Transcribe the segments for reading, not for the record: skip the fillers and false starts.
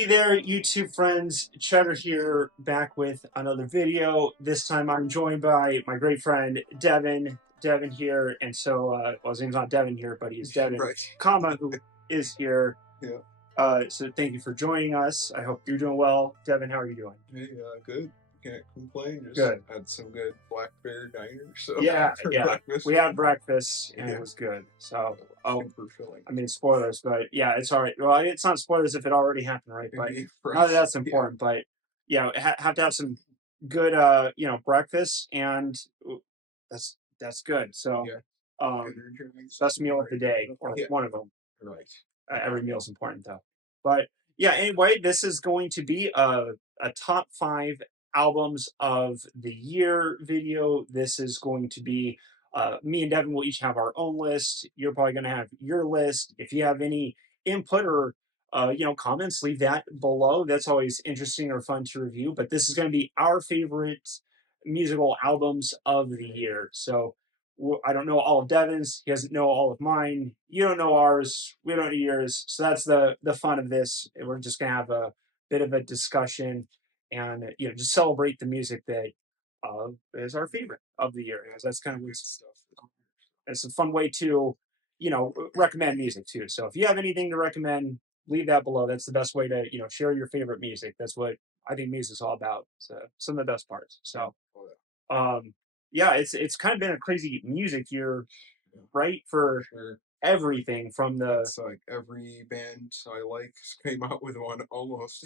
Hey there, YouTube friends. Chetter here, back with another video. This time I'm joined by my great friend Devin. Devin here, and so well, his name's not Devin here, but he's Devin, Right. comma, who is here. Yeah. So thank you for joining us. I hope you're doing well, Devin. How are you doing? Hey, good. Can't complain. Just Good. had some good Black Bear Diner, so Yeah, for yeah. breakfast. We had breakfast and it Yeah. was good. So, oh, Super filling. I mean spoilers, but yeah, it's all right. Well, it's not spoilers if it already happened, right? But Right. none of that's Yeah. important. But yeah, have to have some good, breakfast, and that's good. So, Yeah. um, Energized. best meal of the day, or Yeah. one of them. Right. Every meal is important though. But yeah, anyway, this is going to be a top five albums of the year video. This is going to be me and Devin will each have our own list. You're probably going to have your list. If you have any input or comments, leave that below. That's always interesting or fun to review. But this is going to be our favorite musical albums of the year. So I don't know all of Devin's. He doesn't know all of mine. You don't know ours. We don't know yours. So that's the fun of this. We're just gonna have a bit of a discussion and just celebrate the music that is our favorite of the year. Because that's kind of Stuff. it's a fun way to recommend music too. So if you have anything to recommend, leave that below. That's the best way to share your favorite music. That's what I think music's all about. So some of the best parts. So Oh, um, yeah, it's kind of been a crazy music year, yeah. right? For Sure. everything from the It's like every band I like came out with one almost.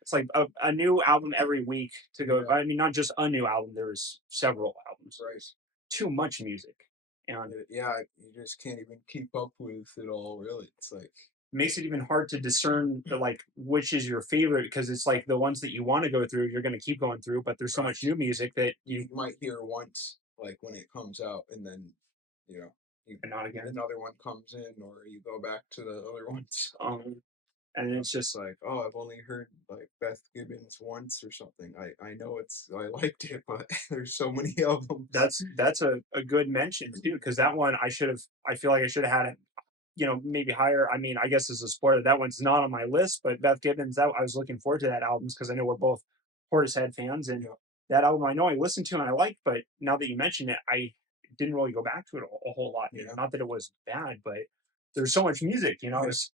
it's like a new album every week to go. Yeah. I mean, not just a new album. There's several albums. Right. There's too much music, and it Yeah, you just can't even keep up with it all, really. It's like, makes it even hard to discern like which is your favorite because it's like the ones that you want to go through, you're going to keep going through, but there's so right. much new music that You might hear once, like when it comes out, and then, you know, you, and not again. another one comes in, or you go back to the other ones. And it's It's just like, oh, I've only heard like Beth Gibbons once or something. I know I liked it, but there's so many albums. that's a good mention too because that one I feel like I should have had it maybe higher. I mean, I guess as a spoiler, that one's not on my list, but Beth Gibbons, that I was looking forward to that album because I know we're both Portishead fans, and Yeah, that album I know I listened to and I liked, but now that you mention it, I didn't really go back to it a whole lot. yeah, Not that it was bad, but there's so much music. I yeah. was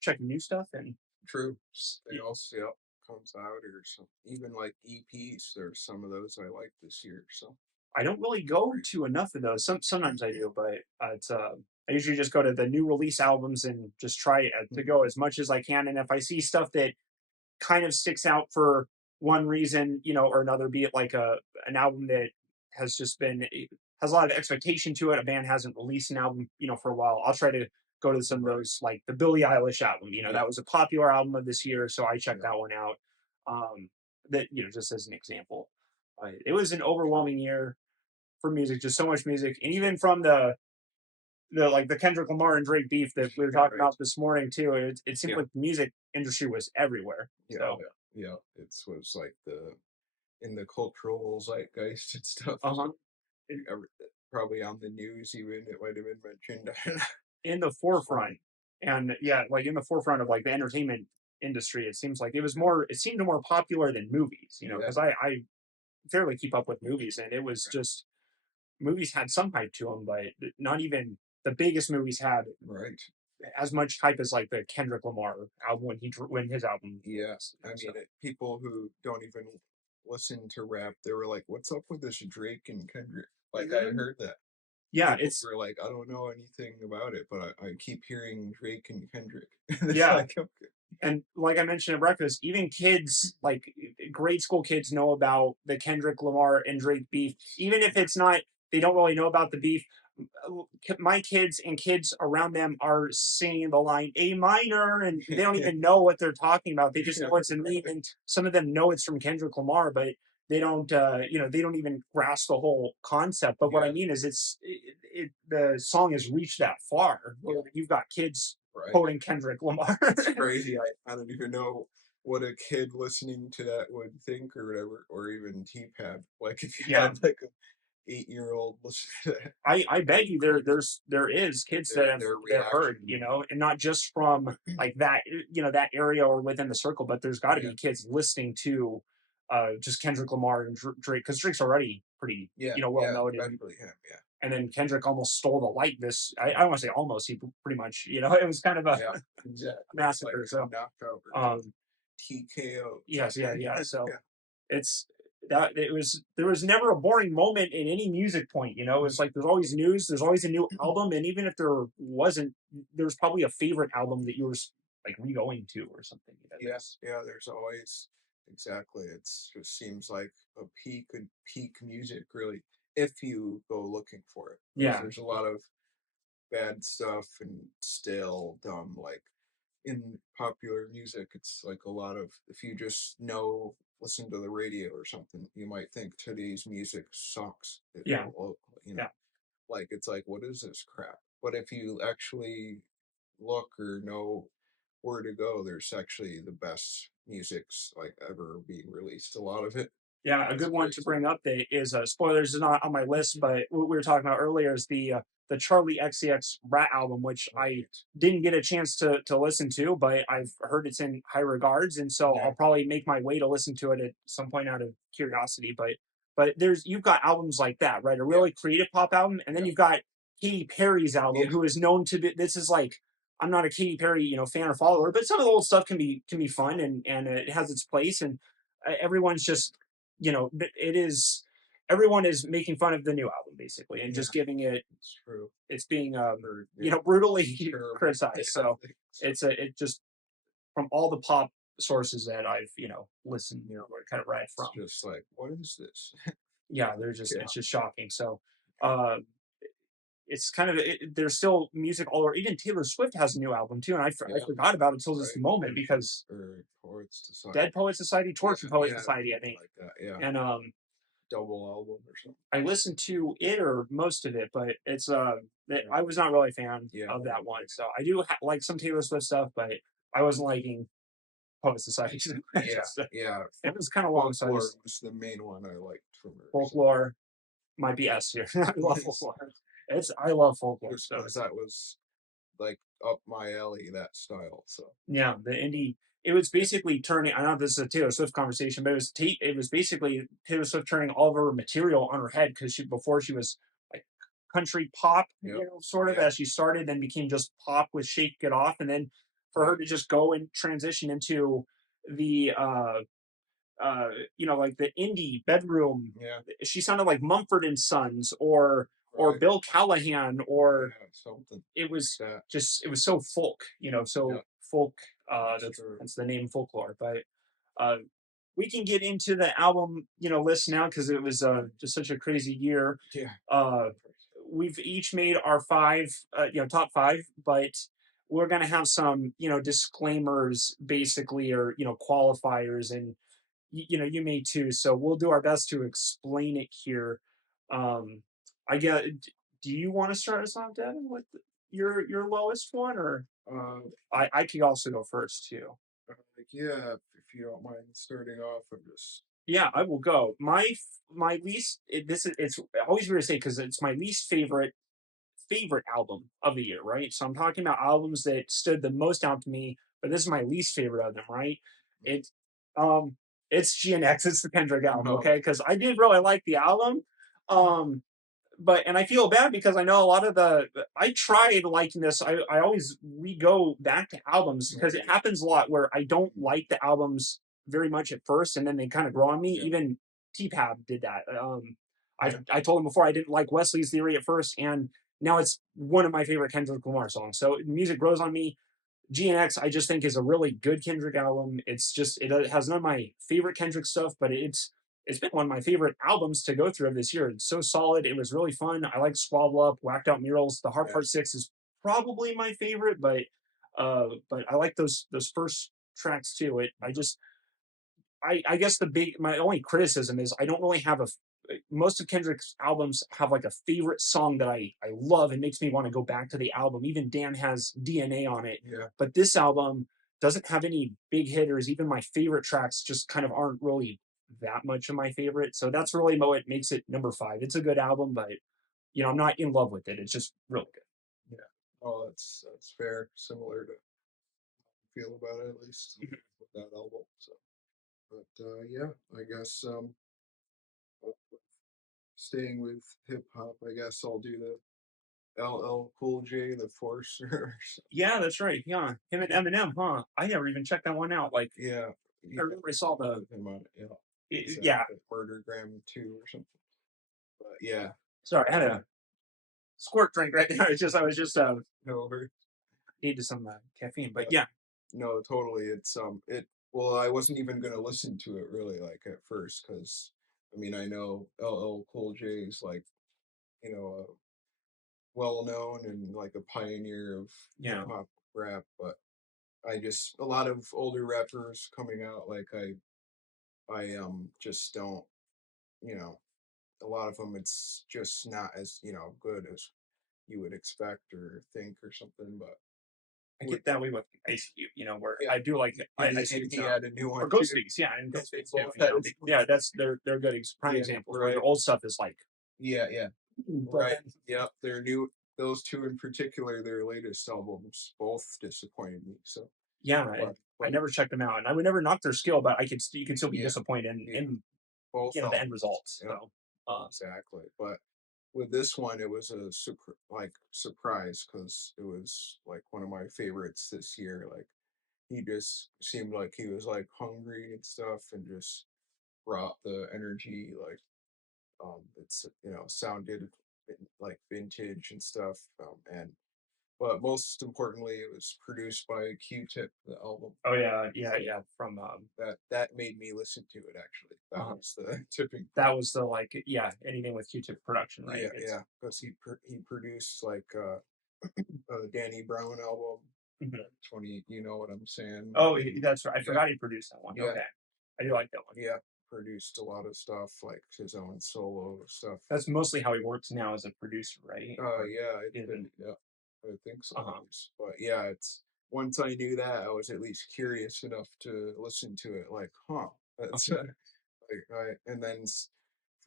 checking new stuff, and True. They also, yeah, comes out or some even like EPs. There's some of those I like this year. So I don't really go to enough of those. Sometimes I do, but it's I usually just go to the new release albums and just try to go as much as I can. And if I see stuff that kind of sticks out for one reason, or another, be it like an album that has just been has a lot of expectation to it. A band hasn't released an album, for a while. I'll try to go to some of those, like the Billie Eilish album. yeah, That was a popular album of this year, so I checked yeah, that one out. That just as an example, it was an true. overwhelming year for music, just so much music, and even from the like the Kendrick Lamar and Drake beef that we were talking Right. about this morning too. It seemed Yeah, like the music industry was everywhere. yeah, So, yeah. It was like the in the cultural zeitgeist and stuff. uh-huh. So every, probably on the news, even it might have been mentioned. In the It's funny. forefront, and yeah, like in the forefront of like the entertainment industry, it seems like it seemed more popular than movies. Yeah, Because I fairly keep up with movies, and it was just movies had some hype to them, but not even the biggest movies had right. as much hype as like the Kendrick Lamar album when his album Yeah, released. I So mean, people who don't even listen to rap, they were like, "What's up with this Drake and Kendrick?" Like, I heard that yeah, people it's were like, "I don't know anything about it, but I keep hearing Drake and Kendrick." And it's yeah, like, okay, and like I mentioned at breakfast, even kids, like grade school kids, know about the Kendrick Lamar and Drake beef, even if it's not, they don't really know about the beef. My kids and kids around them are singing the line "A minor," and they don't even know what they're talking about. They just yeah, know it's a meme, and some of them know it's from Kendrick Lamar, but they don't even grasp the whole concept. But what I yeah, mean is, the song has reached that far where yeah, you've got kids right. quoting Kendrick Lamar. It's crazy. I don't even know what a kid listening to that would think or whatever, or even T-Pab. Like, if you Yeah, had like 8-year-old listen to that. I bet you there is kids that have Their that heard, reaction. and not just from like that, that area or within the circle, but there's got to Yeah, be kids listening to just Kendrick Lamar and Drake, because Drake's already pretty, yeah, well yeah, known, especially him. Yeah, and then Kendrick almost stole the light. I don't want to say almost, he pretty much, it was kind of a yeah, exactly. It's like massacre. So knockout or um, TKO type. yes, yeah. So Yeah, it's that it was there was never a boring moment in any music point. It's like there's always news, there's always a new album, and even if there wasn't, there's probably a favorite album that you were like re-going to or something. yeah, yeah. There's always exactly. It's just seems like a peak music really if you go looking for it because Yeah, there's a lot of bad stuff and still dumb like in popular music it's like a lot of if you just know listen to the radio or something you might think today's music sucks yeah, you know yeah, like it's like what is this crap but if you actually look or know where to go there's actually the best music's like ever being released a lot of it yeah. A it's good one to crazy. bring up that is spoilers is not on my list, but what we were talking about earlier is the Charlie XCX Rat album, which I Right. didn't get a chance to listen to, but I've heard it's in high regards, and so Yeah, I'll probably make my way to listen to it at some point out of curiosity. But you've got albums like that, right? A yeah, really creative pop album, and then yeah, you've got Katy Perry's album, yeah, who is known to be. This is like, I'm not a Katy Perry, fan or follower, but some of the old stuff can be fun, and it has its place, and everyone's just, it is, everyone is making fun of the new album basically, and yeah, just giving it, it's true. it's being Or yeah, brutally terrible. criticized. Yeah, So so it just, from all the pop sources that I've listened, or kind of read it's from, just like, what is this? yeah, they're just, Yeah, it's just shocking. So uh it's kind of, there's still music all over. Even Taylor Swift has a new album too, and I yeah, forgot about it until this right. moment, because Or Poets Society. Dead Poet Society, Yeah, Torture Poet yeah, Society, I something think. like that. Yeah, And double album or something. I listened to it or most of it, but Yeah, I was not really a fan yeah, of me that one. neither. So I do like some Taylor Swift stuff, but I wasn't liking Poet Society. Yeah, yeah. It was kind of long, so I Folklore just, was the main one I liked from her. So folklore might be S here. I love it's folklore. I love folklore. just So because that was like up my alley, that style. So yeah, the indie. It was basically turning. I know this is a Taylor Swift conversation, but it was basically Taylor Swift turning all of her material on her head, because before she was like country pop, yep, sort of yeah, as she started, then became just pop with Shake It Off, and then for yeah, her to just go and transition into the like the indie bedroom. yeah, She sounded like Mumford and Sons, or right, Bill Callahan, or yeah, something it like was that. just, it was so folk, Yeah, so folk. that's That's true. that's the name, folklore. But uh, we can get into the album list now, because it was just such a crazy year. Yeah, Uh, we've each made our five, top five, but we're gonna have some disclaimers basically, or qualifiers, and you may too. So we'll do our best to explain it here. Um, I get. Do you want to start us off, Devin, with your lowest one, or uh, I could also go first too. like yeah, if you don't mind starting off, I'm just Yeah, I will go. My least. It's always weird to say, because it's my least favorite album of the year, right? So I'm talking about albums that stood the most out to me, but this is my least favorite of them, right? It um it's GNX, it's the Kendrick album, no, okay? Because I did really like the album. Um and I feel bad, because I know a lot of I tried liking this. I always we go back to albums, because it right, happens a lot where I don't like the albums very much at first, and then they kind of grow on me. yeah, Even T-Pab did that. yeah, I told him before I didn't like Wesley's Theory at first, and now it's one of my favorite Kendrick Lamar songs. So music grows on me. GNX, I just think, is a really good Kendrick album. It's just, it has none of my favorite Kendrick stuff, but it's been one of my favorite albums to go through of this year. It's so solid. It was really fun. I like Squabble Up, Whacked Out Murals. The Heart yeah, Part Six is probably my favorite, but I like those first tracks too. I guess my only criticism is I don't really have most of Kendrick's albums have like a favorite song that I love and makes me want to go back to the album. Even Damn has DNA on it, yeah, but this album doesn't have any big hitters. Even my favorite tracks just kind of aren't really that much of my favorite. So that's really what makes it number 5. It's a good album, but I'm not in love with it. It's just really good. Yeah. Oh, that's fair. Similar to feel about it, at least with that album. So, but yeah, I guess staying with hip hop, I guess I'll do the LL Cool J, the Force, or Yeah, that's right. Yeah, him and Eminem, huh? I never even checked that one out. Like, yeah, I yeah, remember I saw the, with him on it. Yeah, yeah. the Murder Gram 2 or something. But yeah, Sorry, I had a squirt drink right there. I was just no, needed some caffeine, but but yeah, no, totally. It's it. Well, I wasn't even gonna listen to it really, like at first, because I mean, I know LL Cool J is like, well known and like a pioneer of hip yeah. hop rap, but I just a lot of older rappers coming out, like I just don't, you know, a lot of them it's just not as, good as you would expect or think or something, but I with get that way with Ice Cube, where yeah, I do like Ice and Cube's he had a new or one too. Ghostface, yeah, and They Ghostface too, both had a new yeah, one. that's they're good prime Yeah, examples where right. their old stuff is like, Yeah, yeah. but Right. then Yep. Their new those two in particular, their latest albums both disappointed me. So yeah, I but never checked them out, and I would never knock their skill, but you can still be yeah, disappointed yeah. in Both the end albums. results. Yep. So, uh, Exactly. But with this one it was a surprise because it was like one of my favorites this year. Like he just seemed like he was like hungry and stuff and just brought the energy like it's sounded like vintage and stuff and but most importantly it was produced by Q-Tip, the album. oh yeah, yeah, So yeah, from that made me listen to it actually. That uh, was the tipping point. that was the like, yeah, anything with Q-Tip production, right? Yeah, It's yeah, because he produced like a Danny Brown album, mhm. 20, you know what I'm saying? Oh, And that's right. I yeah, forgot he produced that one. yeah, Okay, I do and like that one. yeah, produced a lot of stuff like his own solo stuff. That's mostly how he works now as a producer, right? Or Yeah, he isn't. yeah, I think so at Uh-huh. least. But yeah, it's once I knew that, I was at least curious enough to listen to it. Like, huh, that's Uh-huh. like and then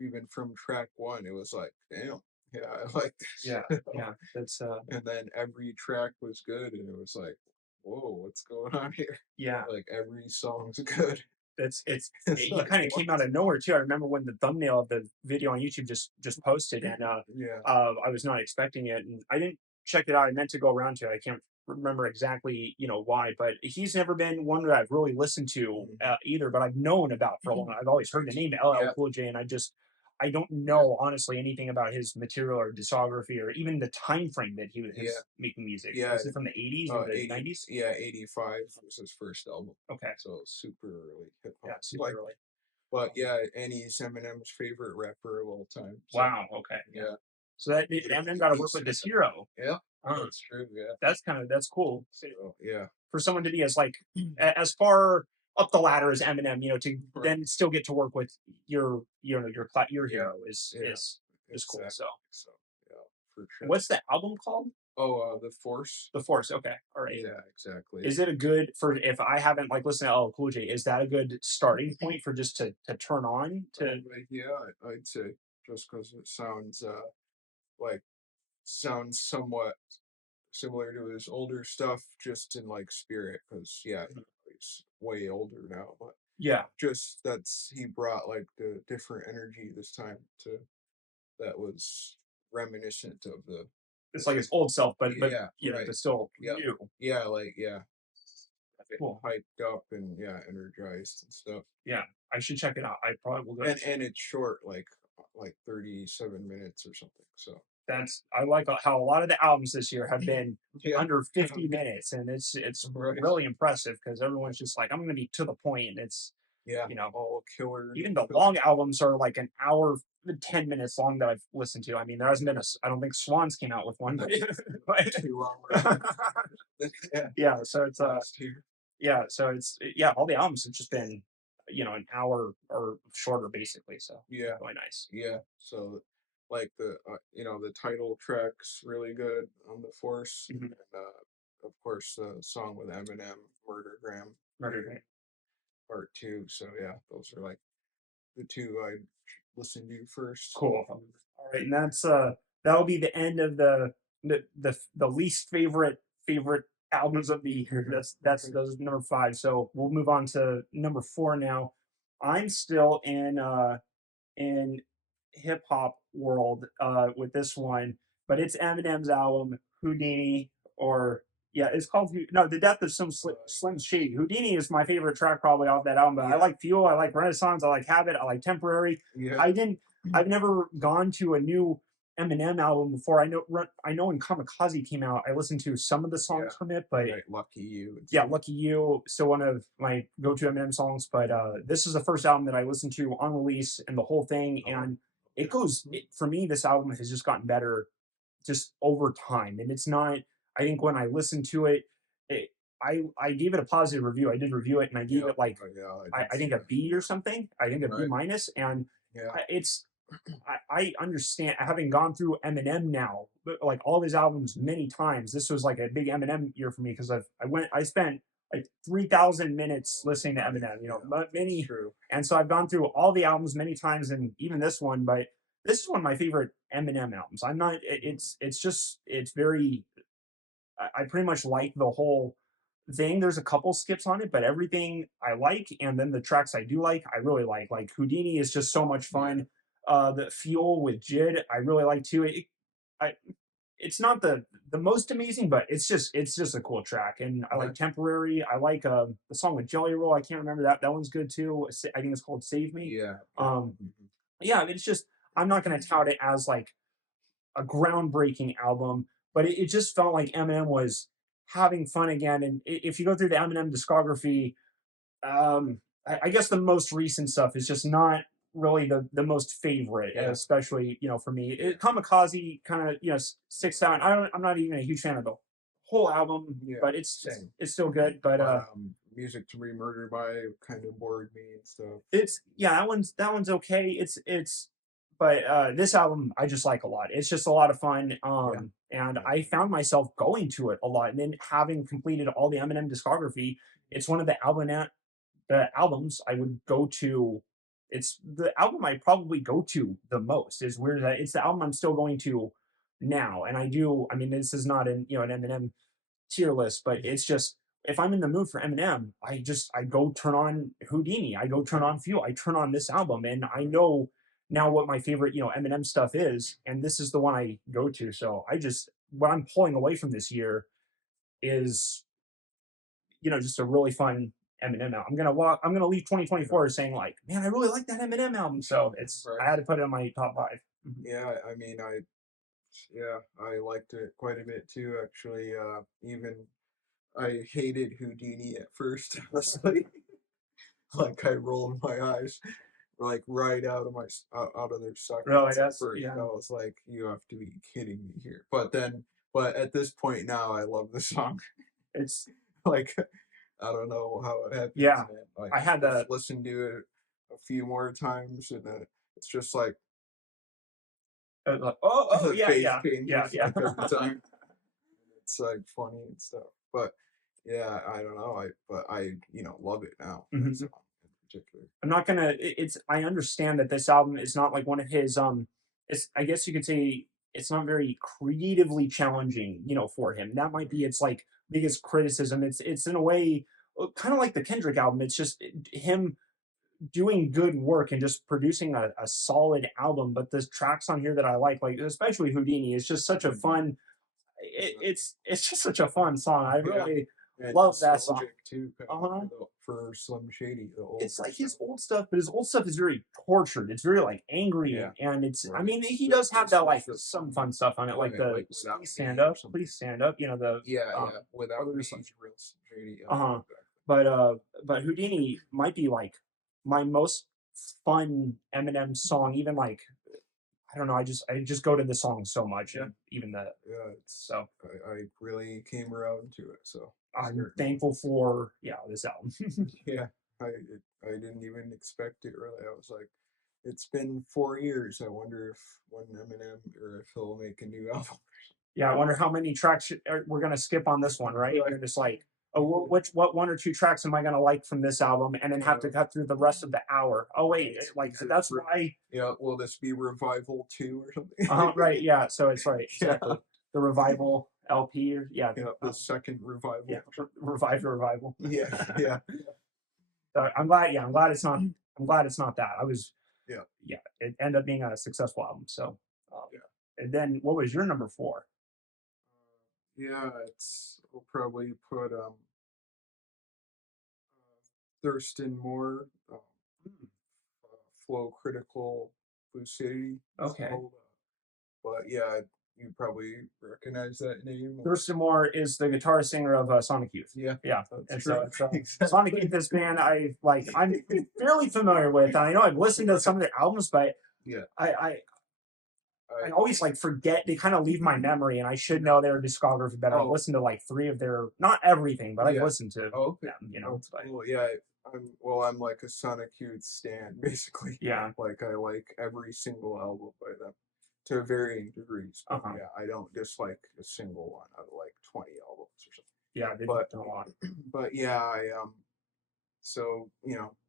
even from track one, it was like, damn, yeah, I like this. Yeah, yeah. That's And then every track was good, and it was like, whoa, what's going on here? yeah. Like every song's good. It's It's he like kind of what? came out of nowhere too. I remember when the thumbnail of the video on YouTube just posted, and Yeah. I was not expecting it, and I didn't check it out. I meant to go around to it. I can't remember exactly why, but he's never been one that I've really listened to Mhm. either. But I've known about for a long. I've always heard the name LL Yeah, Cool J, and I don't yeah, know honestly anything about his material or discography or even the time frame that he yeah, was making music. yeah. Was it from the 80s or the 80, 90s? yeah, 85 was his first album. Okay, So super early hip yeah, hop. super Like, early. but yeah, and he's Eminem's favorite rapper of all time. So Wow. Okay. Yeah. yeah, So that Eminem literally got to work piece. with this hero. Yeah, Uh, that's true. Yeah. that's cool So yeah, for someone to be as like as far up the ladder as Eminem. To right. then still get to work with your Yeah, hero yeah, is cool. exactly. So So yeah, for sure. what's the album called? Oh, the Force. The Force. Okay. All right. Yeah, exactly. Is it a good for if I haven't like listened to LL Cool J? Is that a good starting point for just to turn on to? Like, yeah, I'd say just because it sounds like sounds somewhat similar to his older stuff, just in like spirit. Because yeah, he's way older now, but Yeah, just that's he brought like the different energy this time to that was reminiscent of the it's like his old self, but yeah, right. but still Yep. new. Yeah, like yeah, Cool. hyped up and yeah, energized and stuff. Yeah, I should check it out. I probably will go. And it's short, like 37 minutes or something. So That's I like how a lot of the albums this year have been yeah, under 50 minutes, and it's right. really impressive because everyone's just like, I'm going to be to the point. And it's Yeah, you know all killer. even the long albums are like an hour 10 minutes long that I've listened to. I mean, there hasn't been I don't think Swans came out with one, but 2 hours. Yeah, yeah, so it's last year. yeah, so it's yeah, all the albums have just been an hour or shorter basically. So Yeah, really nice. yeah. So, like the title track's really good on the Force, Mhm. and of course the song with Eminem, Murdergram Murder 2, Day. Part 2. So yeah, those are like the two I listened to first. Cool. All right, and that'll be the end of the least favorite albums of the year. That's those number five. So we'll move on to number four now. I'm still in hip hop world with this one, but it's Eminem's album Houdini, or yeah, it's called no, The Death of Slim Yes. Shady. Houdini is my favorite track probably off that album. But I Yeah. like Fuel, I like Renaissance, I like Habit, I like Temporary. Yeah. I didn't. I've never gone to a new Eminem album before. I know when Kamikaze came out, I listened to some of the Yeah. songs from it, but Right. Lucky you and yeah, stuff. Lucky You, still one of my go-to Eminem songs. But this is the first album that I listened to on release and the whole thing, Oh, and it okay. goes for me. This album has just gotten better, just over time, and it's not. I think when I listened to it, it I gave it a positive review. I did review it, and I gave Yep. it like Oh, yeah, I did I see think a that. B or something. I think a B Right. minus, and Yeah. it's I understand having gone through Eminem now, like all his albums many times. This was like a big Eminem year for me because I spent like 3,000 minutes Oh, listening to nice. Eminem. Yeah, that's Many, true. and so I've gone through all the albums many times, and even this one. But this is one of my favorite Eminem albums. I'm not. It's just it's very. I pretty much like the whole thing. There's a couple skips on it, but everything I like, and then the tracks I do like, I really like. Like Houdini is just so much Yeah. fun. The Fuel with Jid, I really like too. I, it's not the most amazing, but it's just a cool track. And I Yeah. like Temporary. I like the song with Jelly Roll. I can't remember that. That one's good too. I think it's called Save Me. Yeah. Yeah. Um, Mhm. yeah, I mean, it's just I'm not going to tout it as like a groundbreaking album, but it just felt like Eminem was having fun again. And if you go through the Eminem discography, I guess the most recent stuff is just not really the most favorite, Yeah. especially for me. Yeah. Kamikaze kind of sticks out. I'm not even a huge fan of the whole album, Yeah. but it's Same. it's still good. But But music to be murdered by kind of bored me and stuff. it's yeah, that one's okay. But this album I just like a lot. It's just a lot of fun. Yeah. And Yeah. I found myself going to it a lot. And then having completed all the Eminem discography, it's one of the albums I would go to. It's the album I probably go to the most. Is weird that it's the album I'm still going to now. And I do. I mean, this is not an Eminem tier list, but it's just if I'm in the mood for Eminem, I go turn on Houdini, I go turn Yeah. on Fuel, I turn on this album, and I know now what my favorite Eminem stuff is, and this is the one I go to. So I just what I'm pulling away from this year is just a really fun Eminem album. I'm gonna leave Yeah. 2024 saying like, man, I really like that Eminem album. So I Right. had to put it in my top 5. Mhm. Yeah. I mean, yeah, I liked it quite a bit too, actually. Even I hated Houdini at first. I was like I rolled my eyes like right out of out of their Really, sockets at that's first. yeah. I was like, you have to be kidding me here. But at this point now, I love the song. It's Like, I don't know how it happens, yeah. man. Like, I had just the listen to it a few more times, and then it's just like like, oh the yeah, face yeah, yeah, changes yeah. like every time. It's like funny and stuff. But yeah, I don't know. I love it now. That Mhm. song in particular. I'm not gonna. It's. I understand that this album is not like one of his. It's. I guess you could say it's not very creatively challenging. For him, that might be its like biggest criticism. It's in a way kind of like the Kendrick album. It's just him doing good work and just producing a solid album. But the tracks on here that I like especially Houdini, is just such a Mhm. fun. It's just such a fun song. I Yeah, really and love that song. nostalgic too, kind Uh of huh. for Slim Shady, the It's older like his stuff. old stuff, but his old stuff is very tortured. It's very like angry Yeah, and it's. I right. mean, he The does have that stuff like for some fun stuff on it, like right, the like without please stand me or up, something. please stand up. The Yeah, yeah. Without other me, stuff. he's real Slim Shady. Uh huh. Exactly. But Houdini might be like my most fun Eminem song. Even like I don't know. I just go to the song so much, Yeah, and even the yeah. so I really came around to it, so I'm certainly. thankful for this album. Yeah, I didn't even expect it really. I was like, it's been 4 years. I wonder if when Eminem or if he'll make a new album. Yeah, I wonder how many tracks we're gonna skip on this one, right? Right. You're just like oh, what one or two tracks am I gonna like from this album, and then have to cut through the rest of the hour. Oh wait, like that's why. Yeah, will this be Revival 2 or something? Right, yeah. So it's right, Yeah, exactly. The Revival LP, or yeah, yeah, the um, second yeah, Revival. Revive the Revival. Yeah, yeah, So I'm glad. Yeah, I'm glad it's not. I'm glad it's not that. I was. yeah, Yeah, it ended up being a successful album. So, yeah. and then what was your number four? Yeah, we'll probably put Thurston Moore, Hmm, Flow Critical Lucidity. It's okay. called. But yeah, you probably recognize that name. Thurston Moore is the guitar singer of Sonic Youth. Yeah, Yeah, that's and so true. it's Sonic Exactly. Youth. This band I like. I'm fairly familiar with. I know I've listened to some of their albums, but Yeah, I I, I I always like forget. They kind of leave my memory, and I should know their discography better. I've oh listened to like three of their, not everything, but I've yeah. listened to Oh, okay. them. Oh, it's But cool. Yeah, I'm like a Sonic Youth stan basically. yeah. Like I like every single album by them to varying degrees. Uh But huh. yeah, I don't dislike a single one out of like 20 albums or something. Yeah, they've But done a lot. but yeah, I so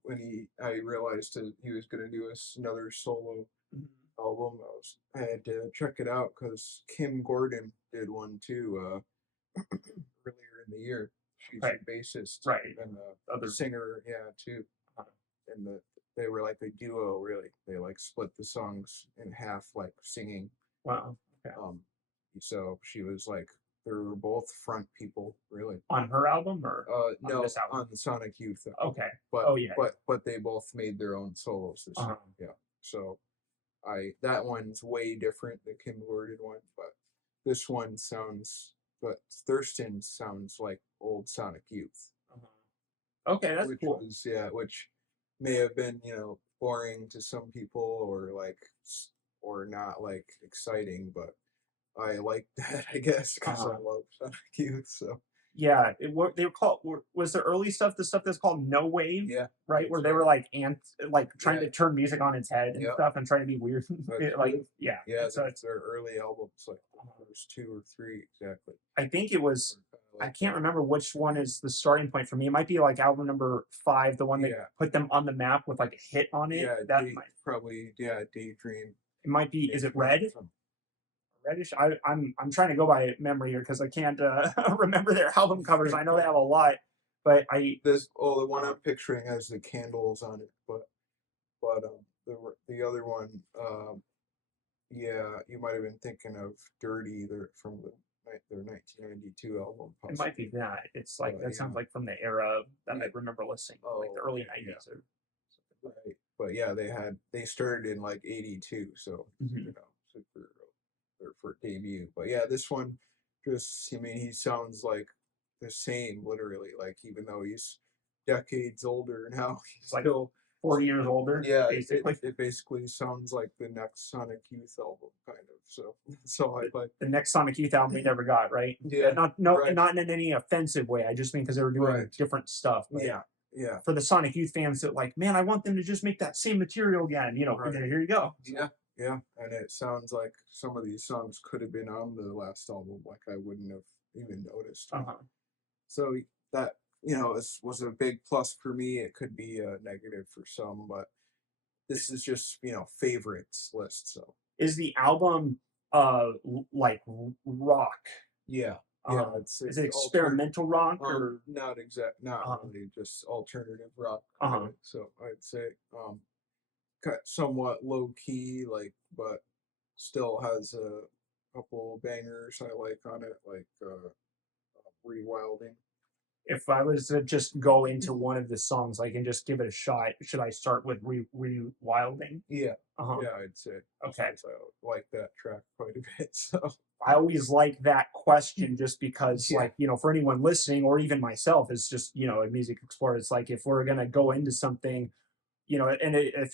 when I realized that he was gonna do another solo Mhm. album, I had to check it out because Kim Gordon did one too earlier in the year. She's Right. a bassist Right. and a Other. singer, yeah, too. Uh, And they were like a duo, really. They like split the songs in half, like singing. wow. Okay. Um, so she was like, they were both front people, really. On her album or on No, this album? on the Sonic Youth, Okay. but Oh yeah. but they both made their own solos this Uh-huh. year. Yeah, so I that one's way different, the Kim Gordon one, but this one sounds, but Thurston sounds like old Sonic Youth, Uh-huh. Okay, that's which cool. was yeah, which may have been boring to some people or like or not like exciting, but I like that I guess because I Uh-huh. love Sonic Youth. So Yeah, what they were called was the early stuff the stuff that's called no wave, yeah, right? that's Where they right. were like trying Yeah, to turn music on its head and yeah, stuff and trying to be weird. that's Like true. yeah, Yeah, and so it's their early albums, like the first two or three exactly, I think it was were kind of I like can't that. remember which one is the starting point for me. It might be like album number five, the one that Yeah, put them on the map with like a hit on it. yeah, That might probably yeah, Daydream, it might be. Is it Daydream or Red? something. Reddish. I'm trying to go by memory here because I can't remember their album covers. I know they have a lot, but I The one uh, I'm picturing has the candles on it, but the other one, yeah, you might have been thinking of Dirty, from their 1992 album, it might be possibly. that. It's like But that sounds yeah, like from the era that I yeah, remember listening, like the oh early okay, yeah, '90s or right. But yeah, they started in like '82, so something. Hmm. super their for debut. But yeah, this one just, I mean, he sounds like the same, literally. Like even though he's decades older now, he's It's like still 40 years older, yeah. basically. It basically sounds like the next Sonic Youth album, kind of. So so I like The next Sonic Youth album we never got, right? yeah, Not no, right, not in any offensive way. I just mean because they were doing right, different stuff. But yeah, yeah, for the Sonic Youth fans that like, man, I want them to just make that same material again. right, Here you go. So, yeah. Yeah, and it sounds like some of these songs could have been on the last album, like I wouldn't have even noticed. uh-huh. So that was a big plus for me. It could be a negative for some, but this is just favorites list. So Is the album like rock? yeah, yeah, Uh-huh. Is it it's experimental rock or not uh-huh. really, just alternative rock, Uh-huh. really. So I'd say somewhat low key, like, but still has a couple bangers I like on it, like Rewilding. If I was to just go into one of the songs, I can just give it a shot. Should I start with Rewilding? Yeah, Uh-huh. yeah, I'd say Okay. since I like that track quite a bit. So I always like that question just because, yeah, like, for anyone listening or even myself, is just, a music explorer. It's like if we're gonna go into something, and if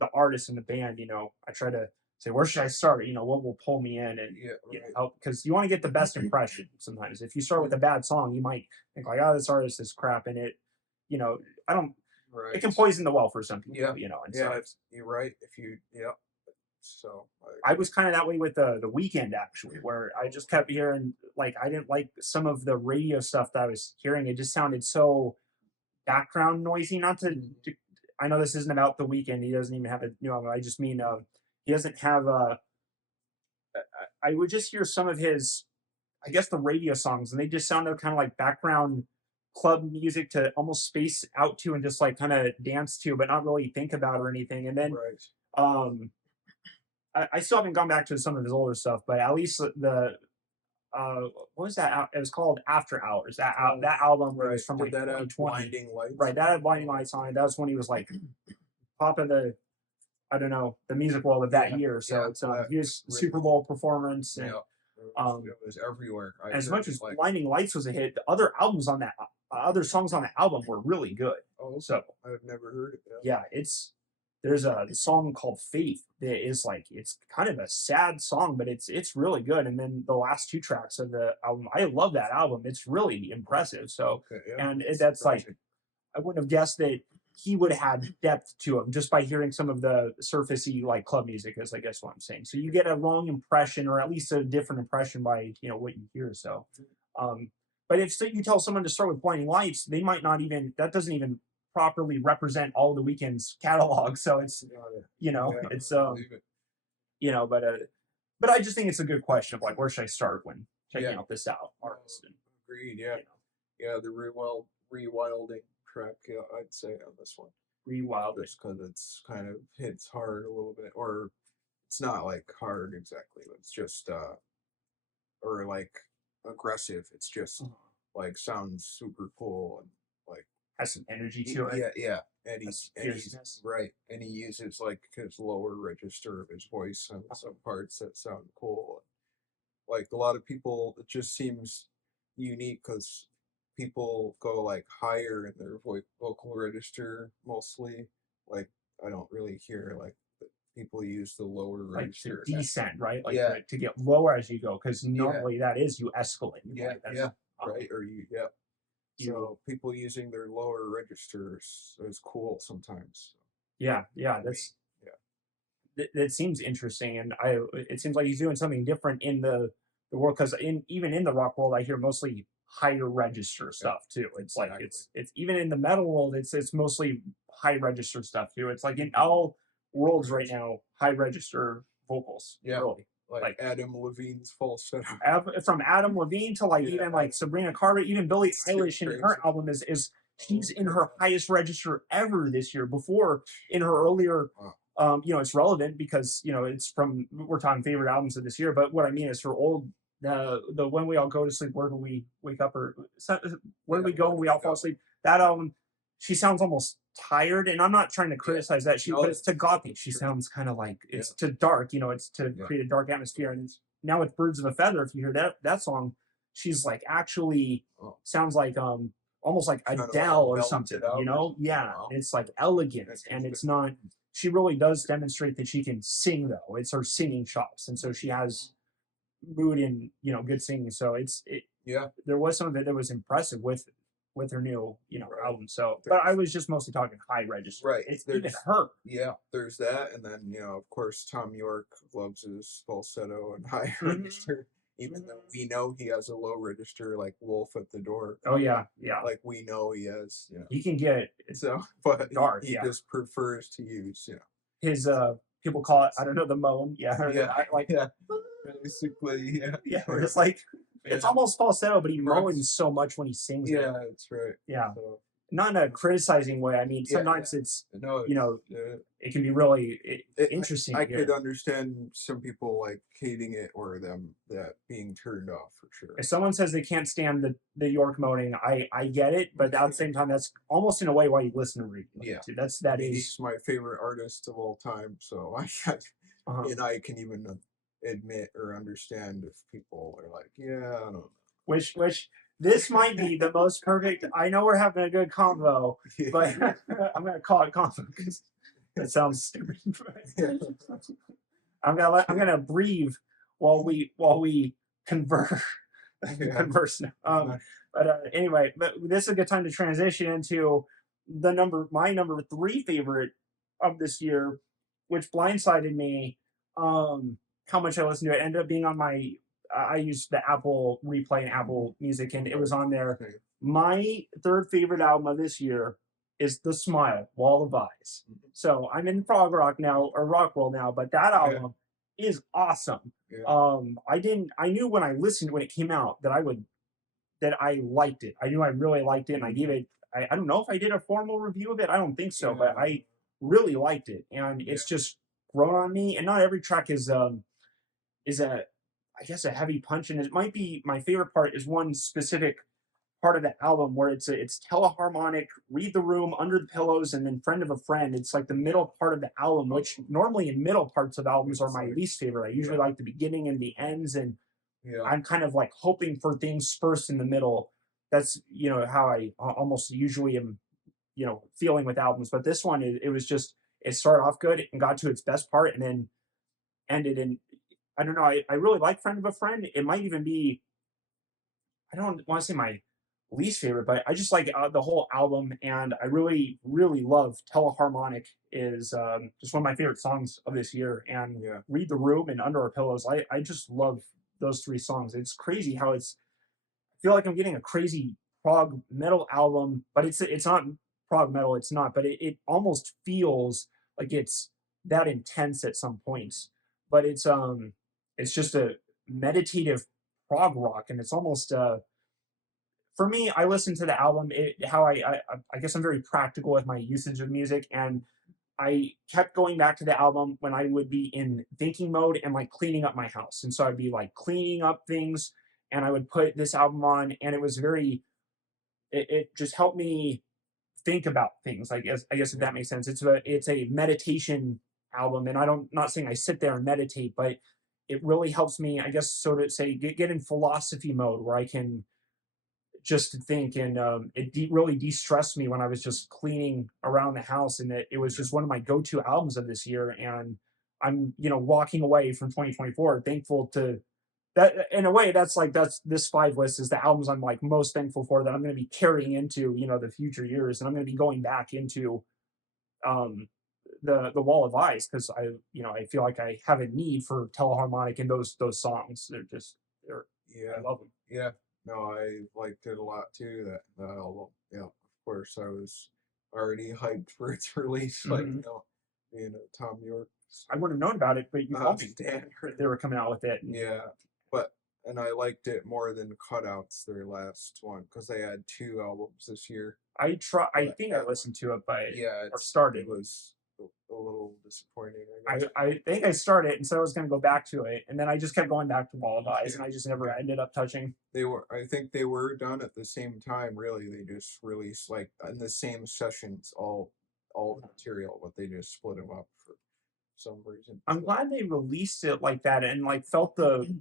the artist in the band, I try to say, where should I start? What will pull me in and yeah, right, help because you want to get the best impression. Sometimes, if you start with a bad song, you might think like, oh, this artist is crap, and you know, I don't. It right. can poison the well for some people, Yeah, and so yeah, you're right. If you, yeah, So I was kind of that way with the weekend actually, where I just kept hearing like I didn't like some of the radio stuff that I was hearing. It just sounded so background noisy. Not to, mhm, I know this isn't about the weekend. He doesn't even have a new album. I just mean he doesn't have a. I would just hear some of his, I guess, the radio songs, and they just sounded kind of like background club music to almost space out to and just like kind of dance to, but not really think about or anything. And then right. um, I still haven't gone back to some of his older stuff, but at least the uh, what was that? It was called After Hours. Oh, that album it right. was from Did like that have 2020, blinding lights? right? That had Blinding Lights on it. That was when he was like top of the, I don't know, the music world of that Yeah, year. So yeah. it's That he was was really Super Bowl performance and yeah. um It was everywhere. I as heard much it as like Blinding Lights was a hit, the other albums on that other songs on the album were really good. oh okay. So I've never heard it. Yeah. yeah, there's a song called Faith that is like it's kind of a sad song, but it's really good. And then the last two tracks of the album, I love that album. It's really impressive. So Okay, yeah. and That's that's like surprising. I wouldn't have guessed that he would have had depth to him just by hearing some of the surfacey like club music is I guess what I'm saying. So you get a wrong impression or at least a different impression by what you hear. So um but if you tell someone to start with Blinding Lights, they might not even that doesn't even properly represent all the weekend's catalog. So it's Got it. Yeah, it's I believe it. you know, but I just think it's a good question of like where should I start when checking Yeah. out this out No, artist and agreed. Yeah. you know Yeah, the rewilding track, yeah, I'd say on this one. rewilding. Just because it's kind of hits hard a little bit, or it's not like hard exactly, but it's just or like aggressive. It's just like sounds super cool and like Has some energy to it. yeah, yeah. Has And he's fierceness. right, and he uses like his lower register of his voice and some parts that sound cool. Like a lot of people, it just seems unique because people go like higher in their vocal register mostly. Like I don't really hear like people use the lower Like to register. descend, right? Like Yeah, to get lower as you go, because yeah, normally that is you escalate, yeah, right? That's yeah. Right, or you yeah. you So people using their lower registers is cool sometimes. yeah, For me, that's yeah, that seems interesting, and I it seems like he's doing something different in the world because in even in the rock world, I hear mostly higher register yeah, stuff too. It's like exactly. it's even in the metal world, it's mostly high register stuff too. It's like in all worlds right Right. now, high register vocals, Yeah, really. like Like Adam Levine's falsetto. from Adam Levine to like Yeah, even like Sabrina Carter, even Billie it's too Eilish in her crazy. album is she's Oh, in okay. her highest register ever this year. Before in her earlier, Wow. it's relevant because it's from we're talking favorite albums of this year. But what I mean is her old the When We All Go to Sleep, Where Do We Wake Up, or Where Do Yeah, We Go where When do We we All Fall go? Asleep? That album, she sounds almost tired, and I'm not trying to Yeah. criticize that. No, But it's to it's gothic. She true. sounds kind of like Yeah, it's to dark. It's to yeah, create a dark atmosphere, and now with Birds of a Feather, if you hear that song, she's like actually oh, sounds like almost like kind of like Adele or something, belted out or something. Yeah, Wow, it's like elegant and interesting. it's not she really does demonstrate that she can sing though. It's her singing chops. And so she has mood and good singing. So Yeah, there was some of it that was impressive with her new, right. album. So but I There's was just mostly talking high register. right. It's even There's her. yeah. There's that, and then of course, Tom York loves his falsetto and high Mm-hmm. register, even though we know he has a low register, like Wolf at the Door. Oh yeah, yeah. Like we know he has, He can get So, but dark, he yeah. just prefers to use, His people call it, I don't know, the moan, yeah, or yeah, like yeah, basically, yeah, yeah, where it's like it's yeah, almost falsetto, but he right, moans so much when he sings it. yeah, that's right. Yeah, So, not in a criticizing way. I mean, yeah, yeah, sometimes it's no, you know uh, it can be really I interesting to could hear. understand some people like hating it or them that being turned off for sure. If someone says they can't stand the York moaning, I get it, but at the same time, that's almost in a way why you listen to radio Yeah, too. I That mean, is he's my favorite artist of all time, so uh, and I can even admit or understand if people are like, yeah, I don't know. which this might be the most perfect. I know we're having a good convo, but I'm gonna call it convo because that sounds stupid. Yeah. I'm gonna breathe while we converse Yeah. converse now. But anyway, but this is a good time to transition into my number three favorite of this year, which blindsided me. how much I listened to it. It ended up being on my. I used the Apple Replay and Mhm. Apple Music, and it was Right. on there. Okay. My third favorite album of this year is "The Smile," Wall of Eyes. Mhm. So I'm in prog rock now or rock world now, but that Yeah. album is awesome. Yeah. I didn't. I knew when I listened when it came out that I liked it. I knew I really liked it, and I gave Mhm. it. I don't know if I did a formal review of it. I don't think so, but Yeah. I really liked it, and Yeah. it's just grown on me. And not every track is a I guess a heavy punch, and it might be my favorite part is one specific part of the album where it's teleharmonic, read the room, under the pillows, and then friend of a friend. It's like the middle part of the album, Oh, which normally in middle parts of albums are it's my like, least favorite. I usually yeah. like the beginning and the ends, and Yeah. I'm kind of like hoping for things first in the middle. That's how I almost usually am, feeling with albums. But this one, it was just it started off good and got to its best part, and then ended in I don't know. I really like Friend of a Friend. It might even be I don't want to say my least favorite, but I just like the whole album, and I really, really love Teleharmonic. Is just one of my favorite songs of this year, and Yeah. Read the Room and Under Our Pillows. I just love those three songs. It's crazy how I feel like I'm getting a crazy prog metal album, but it's not prog metal. It's not, but it almost feels like it's that intense at some points. But it's just a meditative prog rock, and it's almost for me. I listen to the album. How I guess I'm very practical with my usage of music, and I kept going back to the album when I would be in thinking mode and like cleaning up my house. And so I'd be like cleaning up things and I would put this album on and it just helped me think about things. I guess if Yeah. that makes sense. It's a meditation album and not saying I sit there and meditate, but it really helps me, I guess, so to say, get in philosophy mode where I can just think and really de-stressed me when I was just cleaning around the house and it was Yeah. just one of my go-to albums of this year and I'm walking away from 2024 thankful to that in a way that's this five list is the albums I'm like most thankful for that I'm going to be carrying into the future years and I'm going to be going back into um the wall of ice because I feel like I have a need for teleharmonic in those songs they're I Yeah. love them. Yeah. No, I liked it a lot too. That album. Yeah. Of course, I was already hyped for its release. Like, Hmm. being a Tom York I would have known about it, but you called me stan. that they were coming out with it. And Yeah, but and I liked it more than Cutouts, their last one, because they had two albums this year. I But think I that one, listened to it, but yeah, or it started. was a little disappointing, I I guess. I think I started and said I was going to go back to it, and then I just kept going back to Wall of Eyes, Yeah, and I just never yeah. ended up touching. I think they were done at the same time. Really, they just released like in the same sessions all the material, but they just split them up for some reason. I'm So glad they released it like that and like felt the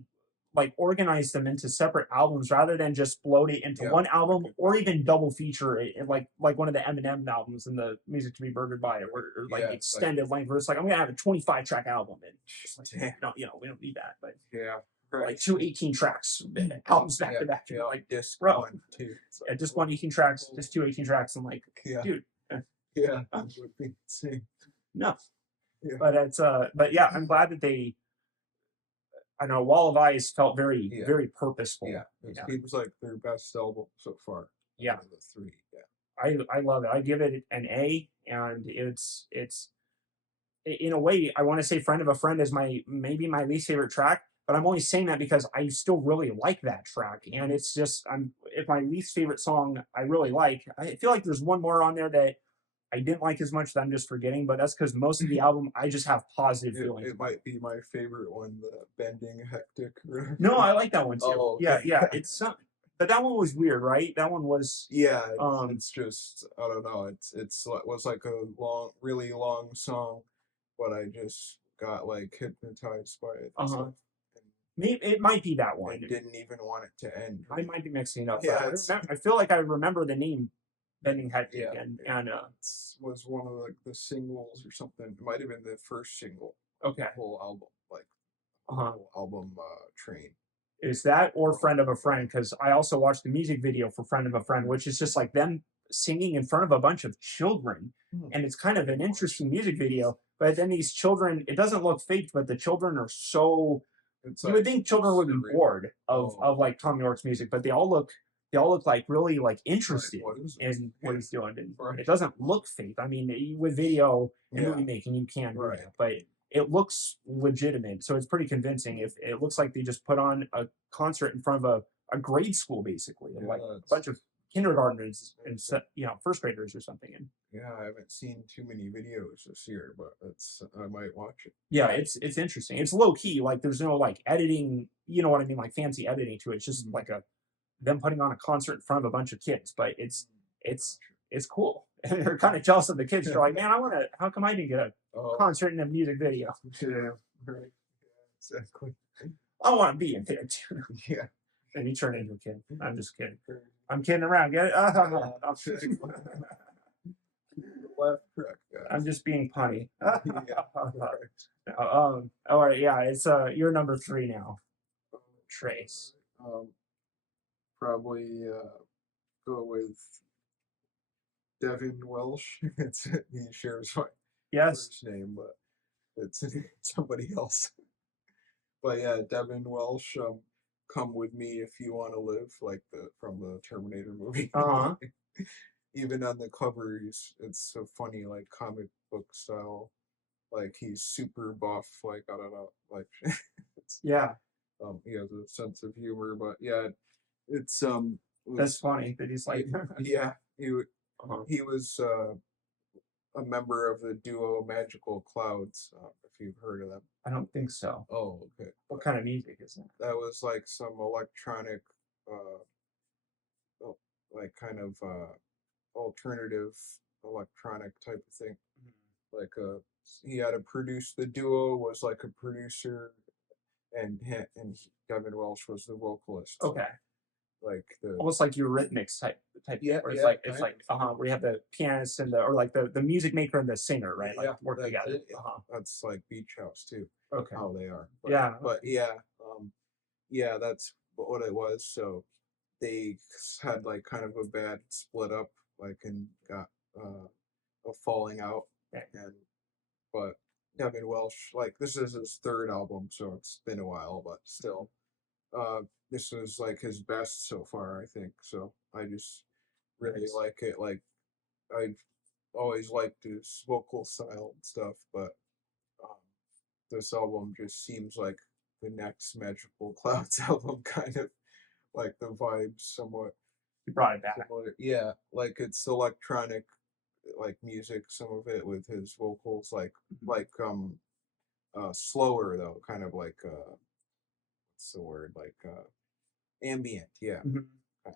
like organized them into separate albums rather than just bloat it into yeah, one I album could, or even double feature it like one of the Eminem albums and the Music to Be Murdered by it, or like yeah, like extended length where it's like I'm gonna have a 25 track album and it's like damn, we don't need that, but yeah, like right. two 18 tracks albums back Yeah, to back. And yeah, you're like, disc bro, one, two. It's like, yeah, just oh, one 18 tracks, oh, just two 18 tracks. I'm like, yeah, dude, yeah, uh, it would be insane. no. Yeah, But yeah, I'm glad that I know Wall of Ice felt very, yeah, very yeah. purposeful. It Yeah. seems like their best album so far Yeah. out of the three. Yeah, I love it. I give it an A and it's in a way, I want to say Friend of a Friend is maybe my least favorite track, but I'm only saying that because I still really like that track. And mhm. it's just if my least favorite song I really like. I feel like there's one more on there that I didn't like as much that I'm just forgetting, but that's because most of the album I just have positive feelings It about. might be my favorite one, the Bending Hectic. Or No, whatever. I like that one too. Oh, Yeah, okay. yeah. But that one was weird, right? That one was Yeah, um it's just I don't know. Was like a really long song, but I just got like hypnotized by it and uh-huh. stuff, Maybe it might be that one. and didn't even want it to end. I might be mixing it up, but Yeah, it's I feel like I remember the name Bending Hectic yeah, and was one of like the singles or something. It might have been the first single of okay. the whole album, like Uh-huh. whole album train. Is that or Oh, Friend of a Friend? Because I also watched the music video for Friend of a Friend, which is just like them singing in front of a bunch of children, and it's kind of an interesting music video. But then these children, it doesn't look fake, but the children are so, It's you like would think children would be surreal. bored Oh, of like Tom York's music, but they all look like really like like interested what is this? in what he's doing, and Right. it doesn't look fake. I mean, with video and Yeah. movie making, you can do Right. that, but it looks legitimate, so it's pretty convincing. If it looks like they just put on a concert in front of a grade school, basically, Yeah, like a that's bunch of kindergartners and first graders or something. And yeah. I haven't seen too many videos this year, but it's I might watch it. yeah, it's interesting. It's low key. Like there's no like editing. You know what I mean? Like fancy editing to it. It's just Mhm. like a them putting on a concert in front of a bunch of kids. But it's it's cool. And they're kind of jealous of the kids. They're like, man, I want to. How come I didn't get a Oh, concert in a music video? yeah, right. Yeah, exactly. I want to be in there too. Yeah. And you turn into a kid. I'm just kidding. Right. I'm kidding around. Get it? Yeah, I'm exactly. Left, correct, I'm guys. just being punny. Yeah. Right. All right, yeah, it's you're number 3 now, Trace. Um, probably go with Devin Welsh. It's he shares my Yes. first name, but it's somebody else. But yeah, Devin Welsh. Come with me if you want to live, like the from the Terminator movie. Uh-huh. Even on the cover, it's so funny, like comic book style. Like he's super buff. Like I don't know, like Yeah, he has a sense of humor. But yeah, it's that's was funny that he's like, yeah uh-huh. he was a member of the duo Magical Clouds. If you've heard of them. I don't think so. Oh, okay. What kind of music is that? That was like some electronic, uh, oh, like kind of alternative electronic type of thing. Like he had a produce. The duo was like a producer, and Gavin Welsh was the vocalist. So, Okay. like the Almost like Eurythmics type yeah where yeah it's kind like of. where you have the pianist and the or like the music maker and the singer, right? Like Yeah, work that's together. it. Yeah. That's like Beach House too. Okay. How they are, Yeah. but yeah, yeah, that's what it was. So they had like kind of a bad split up, like and got a falling out, Okay. and but Devin Welsh, like this is his third album, so it's been a while, but still, uh, this is like his best so far, I think. So I just really Nice. like it. Like I've always liked his vocal style and stuff, but um, this album just seems like the next Magical Clouds album, kind of like the vibes somewhat You brought it back. similar. Yeah, like it's electronic, like music. Some of it with his vocals, like slower though, kind of like what's the word, like ambient. Yeah, Mhm. kind of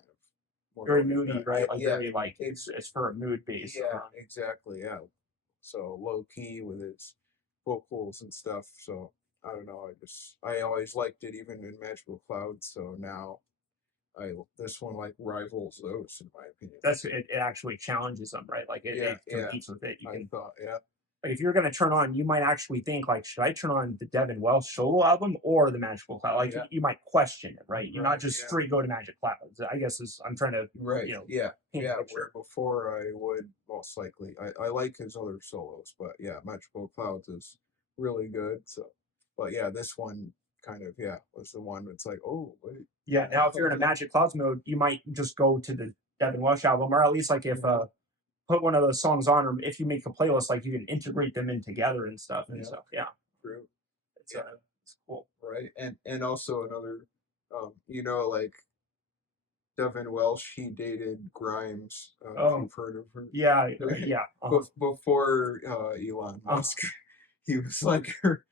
more Very like moody, that. Yeah, right? Like yeah, very like ex- it's for a mood base. yeah, exactly. Yeah, so low key with his vocals and stuff. So I don't know. I always liked it even in Magical Clouds. So now I this one like rivals those in my opinion. That's it actually challenges them, right? Like Yeah, it yeah. competes with it. You I can thought, yeah, like if you're gonna turn on, you might actually think like, should I turn on the Devin Welsh solo album or the Magical Cloud? Like yeah, you might question it, right? You're not right, just yeah, straight go to Magic Clouds. I guess is I'm trying to right, yeah, paint a yeah. Where picture. before I would most likely, I like his other solos, but yeah, Magical Clouds is really good. So, but yeah, this one kind of yeah was the one that's like, oh wait, Yeah. Now if you're in a Magic Clouds mode, you might just go to the Devin Welsh album, or at least like if put one of those songs on, or if you make a playlist, like you can integrate them in together and stuff and yeah, stuff. Yeah, true, it's yeah, it's cool. right, and also another, like Devin Welsh, he dated Grimes. If Oh you've heard of her, yeah, yeah. before Elon Musk, he was like her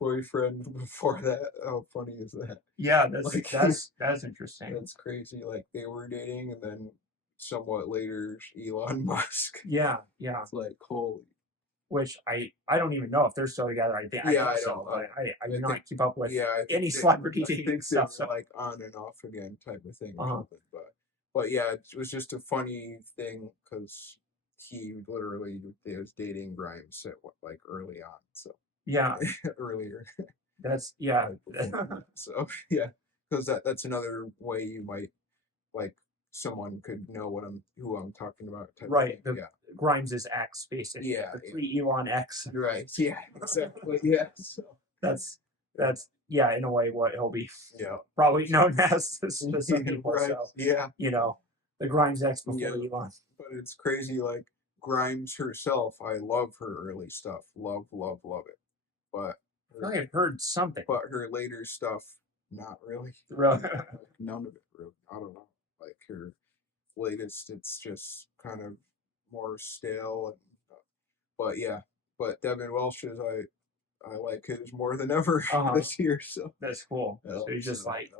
boyfriend before that. How funny is that? Yeah, that's Like, that's interesting. that's crazy. Like they were dating, and then somewhat later, Elon Musk. Yeah, yeah. It's like holy. Which I don't even know if they're still together. I Yeah, think I so, don't. but I do I think. not keep up with Yeah, any celebrity I dating think they stuff. were So like on and off again type of thing or uh-huh. something. But yeah, it was just a funny thing because he literally was dating Grimes at like early on, so Yeah, earlier. that's yeah. Before. So yeah, because that's another way you might like someone could know who I'm talking about type of Right. thing. The Yeah. Grimes is X, basically. Yeah, The yeah. pre-Elon X. Right. Yeah, exactly. Yeah. So, That's yeah. that's yeah, in a way what he'll be Yeah. probably known as to some people. Right. So, Yeah. you know, the Grimes X before Yeah. Elon. But it's crazy, like Grimes herself, I love her early stuff. Love, love, love it. But I feel her like I've heard something. but her later stuff, not really. Really. Like none of it really. I don't know. Like her latest, it's just kind of more stale and but yeah. But Devin Welsh's I like his more than ever Uh-huh. this year. So That's cool. yeah, So he's just so like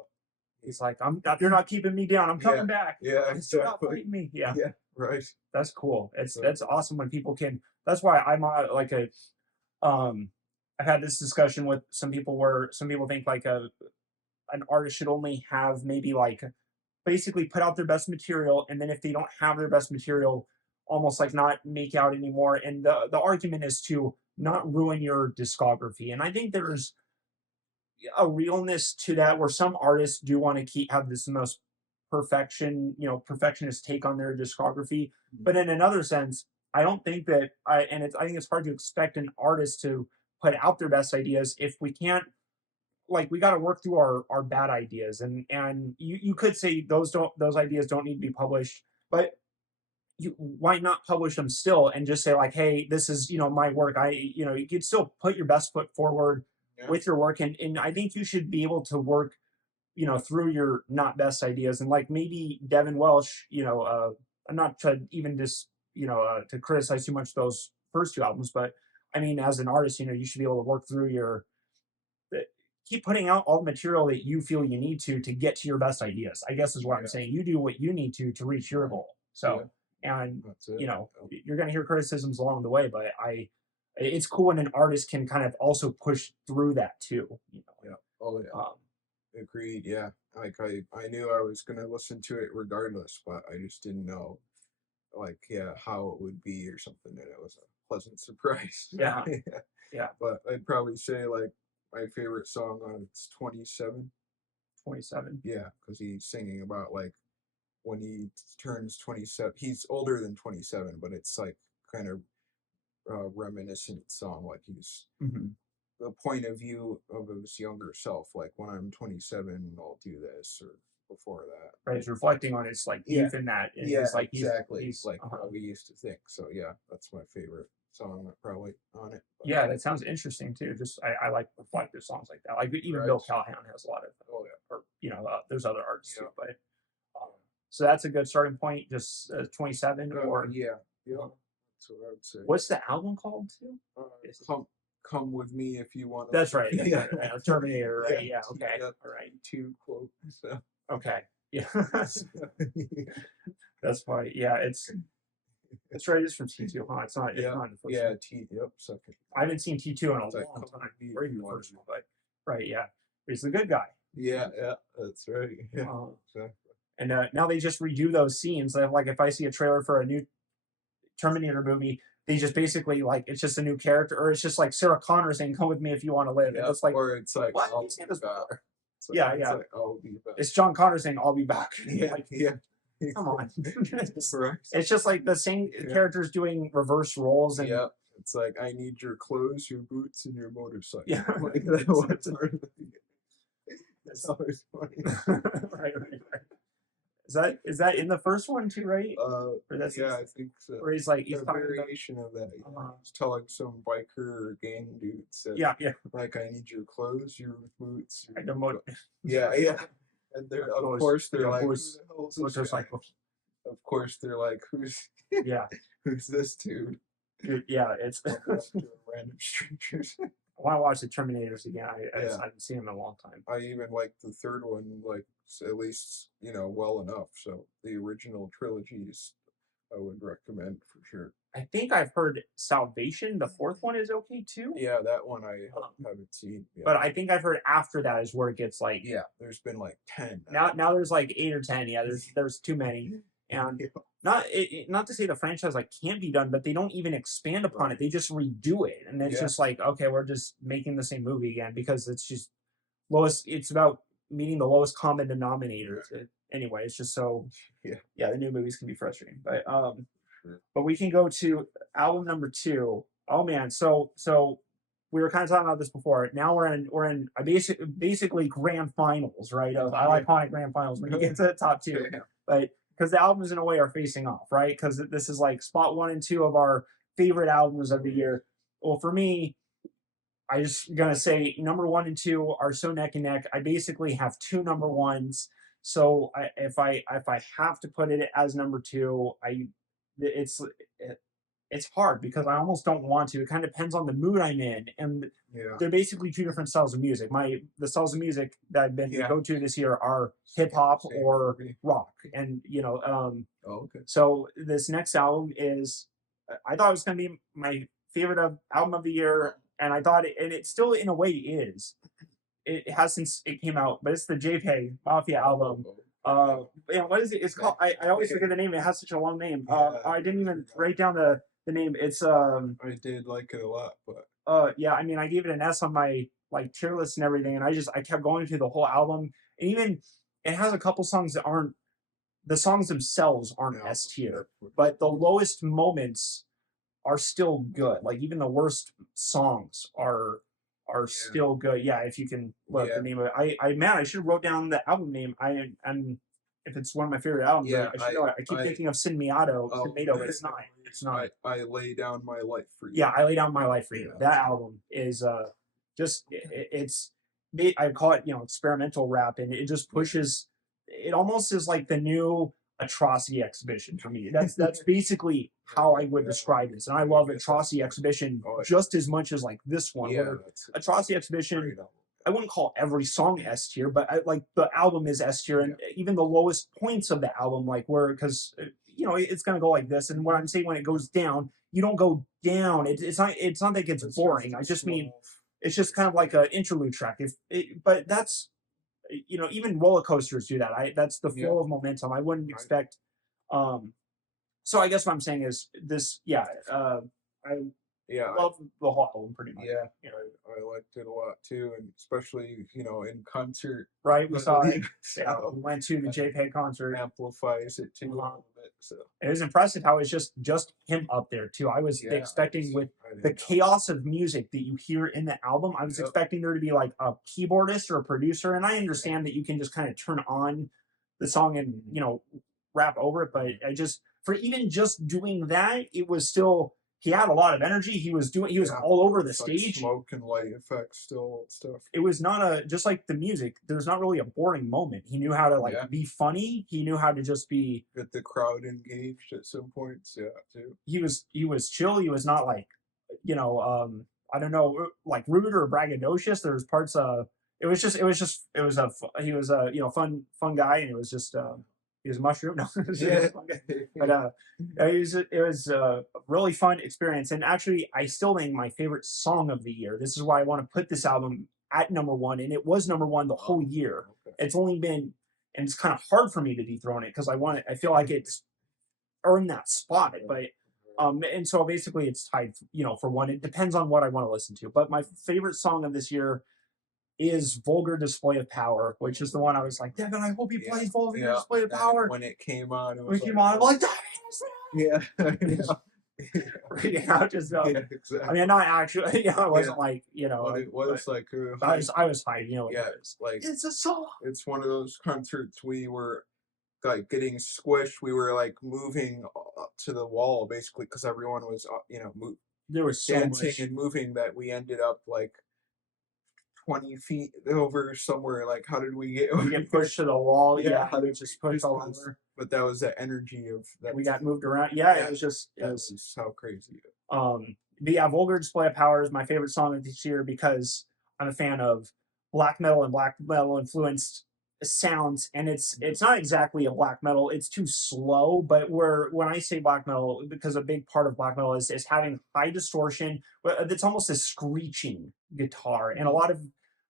he's like, you're not keeping me down. I'm yeah, coming back. yeah, You're not exactly. fighting me. Yeah. Yeah, right. That's cool. It's So, that's awesome when people can. That's why I'm like a um. I've had this discussion with some people where some people think like an artist should only have maybe like basically put out their best material, and then if they don't have their best material, almost like not make out anymore. And the argument is to not ruin your discography. And I think there's a realness to that where some artists do want to keep have this most perfectionist take on their discography. But in another sense, I don't think that I think it's hard to expect an artist to put out their best ideas if we can't, like, we got to work through our bad ideas. And you could say those ideas don't need to be published, but why not publish them still and just say like, hey, this is my work. You could still put your best foot forward yeah, with your work. And I think you should be able to work through your not best ideas. And like maybe Devin Welsh, not to even just to criticize too much those first two albums, but I mean, as an artist, you should be able to work through your keep putting out all the material that you feel you need to get to your best ideas, I guess is what I'm yeah, saying. You do what you need to reach your right. goal. Yeah, So, and that's it. you're going to hear criticisms along the way, but it's cool when an artist can kind of also push through that too. Yeah. Oh yeah. Um, Agreed. Yeah. Like I knew I was gonna listen to it regardless, but I just didn't know like yeah how it would be or something, and it was a pleasant surprise. yeah, Yeah. yeah. But I'd probably say like my favorite song on it's 27. 27. Yeah, because he's singing about like when he turns 27. He's older than 27, but it's like kind of reminiscent song. Like he's Hmm. the point of view of his younger self. Like when I'm 27, I'll do this, or before that. Right, he's reflecting on his like Yeah, youth in that, and yeah, he's like exactly. he's Like how we used to think. So yeah, that's my favorite song probably on it. But, yeah, that sounds interesting too. Just I like reflective songs like that. Like even right. Bill Callahan has a lot of, Oh yeah. or there's other artists too. Yeah. But so that's a good starting point. Just 27 or Yeah. Yeah. uh, That's what I would say. what's the album called too? Uh, come with me if you want to. That's right. That's Yeah. right. Terminator. Right. Yeah. Yeah. Okay. Yeah. All right. Two quote. So. Okay. Yeah. That's funny. Yeah. It's right. It's from T2, huh? It's not. It's Yeah. not the first Yeah. one. Yep. Second. I haven't seen T2 in a It's like, long come time. with me Or if even you the want first to. one, but right. Yeah. He's the good guy. Yeah. Yeah. That's right. Yeah. Exactly. And now they just redo those scenes. Like if I see a trailer for a new Terminator movie, they just basically like it's just a new character, or it's just like Sarah Connor saying, "Come with me if you want to live." And Yeah. it's like, Or it's like, what? I'll You've seen be this back. before? It's like, Yeah, it's yeah. like, I'll be back. It's John Connor saying, "I'll be back." Yeah. Like, Yeah. come on. Right. It's just like the same Yeah. characters doing reverse roles, and Yeah. It's like I need your clothes, your boots, and your motorcycle. yeah, Like that was part of the That's always funny. right, right, right. Is that in the first one too, right? Or that's Yeah, I think so. where he's like he's A talking about variation of that. Yeah. uh, He's telling some biker or gang dudes that, yeah, yeah, like, I need your clothes, your boots. like the motor, Yeah, yeah. And they're, of course, they're like, who the hell is this guy? motorcycle. Of course, they're like, who's Yeah, who's this dude? dude, yeah. It's Walk up to random strangers. I want to watch the Terminators again. Yeah. I haven't seen them in a long time. I even like the third one, like at least well enough. So the original trilogies, I would recommend for sure. I think I've heard Salvation, the fourth one, is okay too. Yeah, that one I haven't seen. Yeah. But I think I've heard after that is where it gets like Yeah, there's been like 10 now there's like 8 or 10. Yeah, there's too many. And not to say the franchise like can't be done, but they don't even expand upon it. They just redo it, and it's just like, okay, we're just making the same movie again because it's just lowest. It's about meeting the lowest common denominator, anyway. It's just so Yeah. yeah, the new movies can be frustrating. Sure. But we can go to album number two. Oh man, so we were kind of talking about this before. Now we're in a basically grand finals, right? Of Yeah. iconic grand finals when you get to the top two. Yeah. But because the albums in a way are facing off, right? Because this is like spot one and two of our favorite albums of the year. Well, for me, I just gonna say number one and two are so neck and neck. I basically have two number ones. So if I have to put it as number two, it's it's hard because I almost don't want to. It kind of depends on the mood I'm in, and Yeah. they're basically two different styles of music. The styles of music that I've been Yeah. go to this year are hip hop Same or for me. rock, and Oh, okay. so this next album is, I thought it was going to be my favorite album of the year, and I thought, and it still in a way is. It has since it came out, but it's the JPEG Mafia album. What is it? It's called. I always forget the name. It has such a long name. I didn't even write down the name. It's I did like it a lot, but yeah. I mean, I gave it an S on my like tier list and everything, and I kept going through the whole album, and even it has a couple songs that aren't, the songs themselves aren't no. S tier, but the lowest moments are still good. Like even the worst songs are still good. Yeah, if you can look the name of it. I should have wrote down the album name. And if it's one of my favorite albums, Yeah, I should know it. I keep thinking of Sin Miato, Tomato, but it's not. It's not. I lay down my life for you. Yeah, I lay down my life for you. Yeah. That album is just it's I call it experimental rap, and it just pushes. It almost is like the new Atrocity Exhibition for me. That's basically how I would describe this, and I love Atrocity Exhibition just as much as like this one. Yeah, Where Atrocity Exhibition, I wouldn't call every song S tier, but like the album is S tier, and even the lowest points of the album, like where because it's gonna go like this. And what I'm saying, when it goes down, you don't go down. It's not that it's boring. I just mean it's just kind of like an interlude track. But that's even roller coasters do that. That's the flow of momentum. I wouldn't expect. Um, so I guess what I'm saying is this. Yeah, I love the whole album pretty much. Yeah, I liked it a lot too, and especially in concert. Right, we saw it. We went to the JPEG concert. Amplifies it too a little bit. So it was impressive how it's just him up there too. I was expecting with the chaos of music that you hear in the album, I was expecting there to be like a keyboardist or a producer, and I understand that you can just kind of turn on the song and rap over it, but I just for even just doing that, it was still. He had a lot of energy. He was all over the stage. Smoke and light effects, still stuff. It was not just like the music. There's not really a boring moment. He knew how to be funny. He knew how to just be get the crowd engaged at some points. Yeah, too. He was chill. He was not like, I don't know, like rude or braggadocious. There was parts. He was a fun guy, and it was just he was a mushroom. No, but it was a really fun experience. And actually, I still think my favorite song of the year. This is why I want to put this album at number one, and it was number one the whole year. It's only been, and it's kind of hard for me to dethrone it because I feel like it's earned that spot, but. And so basically it's tied, for one. It depends on what I want to listen to. But my favorite song of this year is Vulgar Display of Power, which is the one I was like, Devin, I hope he plays Vulgar Display of Power. When it came on, I'm like, yeah. Freaking out just exactly. I mean, not actually, I wasn't like, But it was like I was hyped, like it's a song. It's one of those concerts we were like getting squished. We were like moving up to the wall basically because everyone was there was so dancing much. and moving that we ended up like 20 feet over somewhere. Like, how did we get pushed to the wall? How did just push all over? But that was the energy of that. We got moved around. It was just so crazy. But yeah, Vulgar Display of Power is my favorite song of this year because I'm a fan of black metal and black metal influenced sounds, and it's not exactly a black metal. It's too slow, but when I say black metal, because a big part of black metal is having high distortion. It's almost a screeching guitar, and a lot of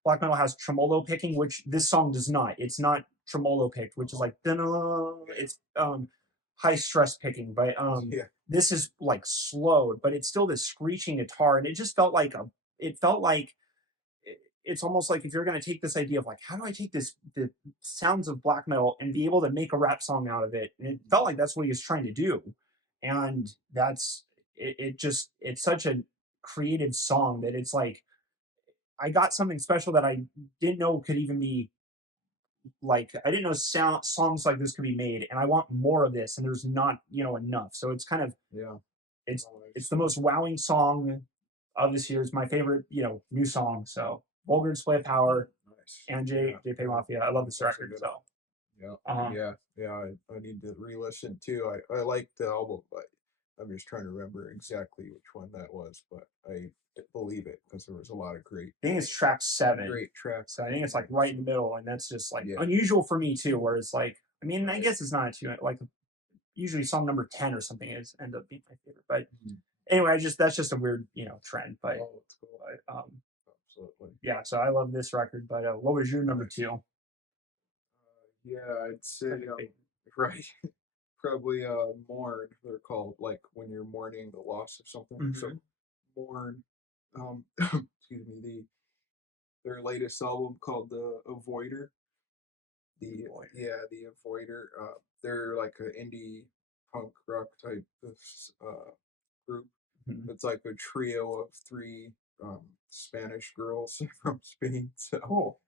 black metal has tremolo picking, which this song does not. It's not tremolo picked, which is like it's high stress picking, but this is like slowed, but it's still this screeching guitar, and it just felt like it's almost like if you're going to take this idea of like, how do I take this the sounds of black metal and be able to make a rap song out of it? And it felt like that's what he was trying to do, and that's it. It just it's such a creative song that it's like I got something special that I didn't know could even be like I didn't know songs like this could be made, and I want more of this, and there's not enough. So it's kind of Yeah. it's Oh, it's nice. the most wowing song of this year. It's my favorite new song. So Vulgar Display of Power Nice. and Yeah. JP Mafia. I love this That's a record. good one. So Yeah. uh Yeah. Yeah. I need to re-listen too. I like the album, but I'm just trying to remember exactly which one that was. But I believe it because there was a lot of I think it's track 7. great So tracks I on think it's like there. right So in the middle, and that's just like yeah. unusual for me too. Where it's like, I mean, I Right. guess it's not too like usually song number 10 or something is end up being my favorite. But Mhm. anyway, I just that's just a weird trend. Oh, that's cool. Absolutely. Yeah, so I love this record. But what was your number Nice. 2? Yeah, I'd say Second favorite. right. Probably mourn. They're called like when you're mourning the loss of something. So Mm-hmm. mourn. Excuse me. Their latest album called The Avoider. The Boy. yeah, The Avoider. They're like an indie punk rock type of group. Mm-hmm. It's like a trio of three Spanish girls from Spain. So, Cool.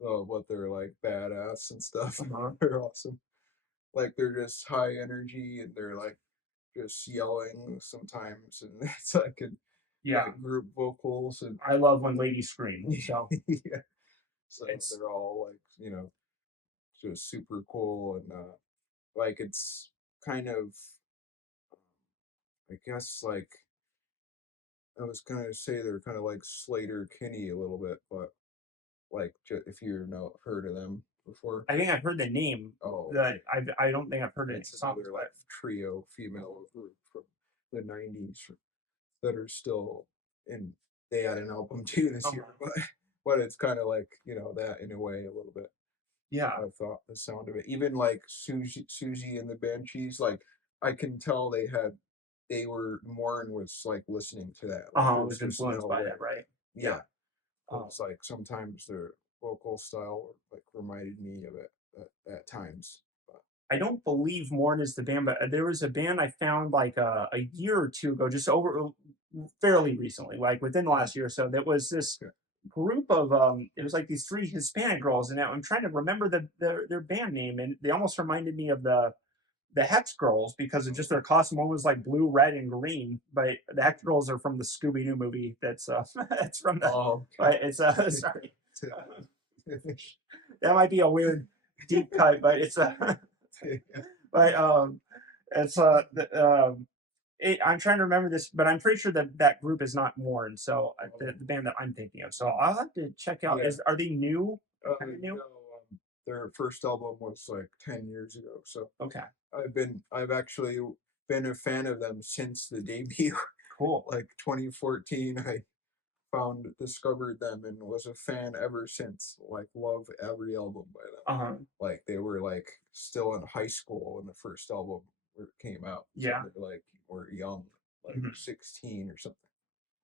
but they're like badass and stuff. Uh-huh. They're awesome. Like they're just high energy and they're like just yelling sometimes, and it's like Yeah, like group vocals and I love when ladies scream. So yeah. So it's they're all like just super cool and like it's kind of I guess like I was gonna say they're kind of like Slater Kinney a little bit, but like if you know heard of them before. I think I've heard the name. Oh, That I don't think I've heard any it's songs, another like but trio female group from the '90s that are still in. They had an album too this year, uh-huh. but it's kind of like that in a way a little bit. Yeah, I thought the sound of it, even like Susie and the Banshees, like I can tell they were Warren was like listening to that. Like uh-huh. I there's was just influenced no by way. that, right? Yeah. Yeah, Um, it's like sometimes their vocal style like reminded me of it at times. But I don't believe Morn is the band, but there was a band I found like a year or two ago, just over fairly recently, like within the mm, last year or so. That was this okay. group of it was like these three Hispanic girls, and now I'm trying to remember their band name, and they almost reminded me of the Hex Girls because of just their costume. One was like blue, red, and green, but the Hex Girls are from the Scooby Doo movie. That's it's from the, Oh, but it's sorry, that might be a weird deep cut, but it's but it's I'm trying to remember this, but I'm pretty sure that that group is not Warren. So oh, the band that I'm thinking of. So I'll have to check out. yeah. Is Are they new? Kind of new? No, their first album was like 10 years ago. So Okay, I've actually been a fan of them since the debut. cool. Like 2014, I discovered them and was a fan ever since. Like love every album by them. Uh huh. Like they were like still in high school when the first album came out, so Yeah. they're like were young, like Mhm. 16 or something.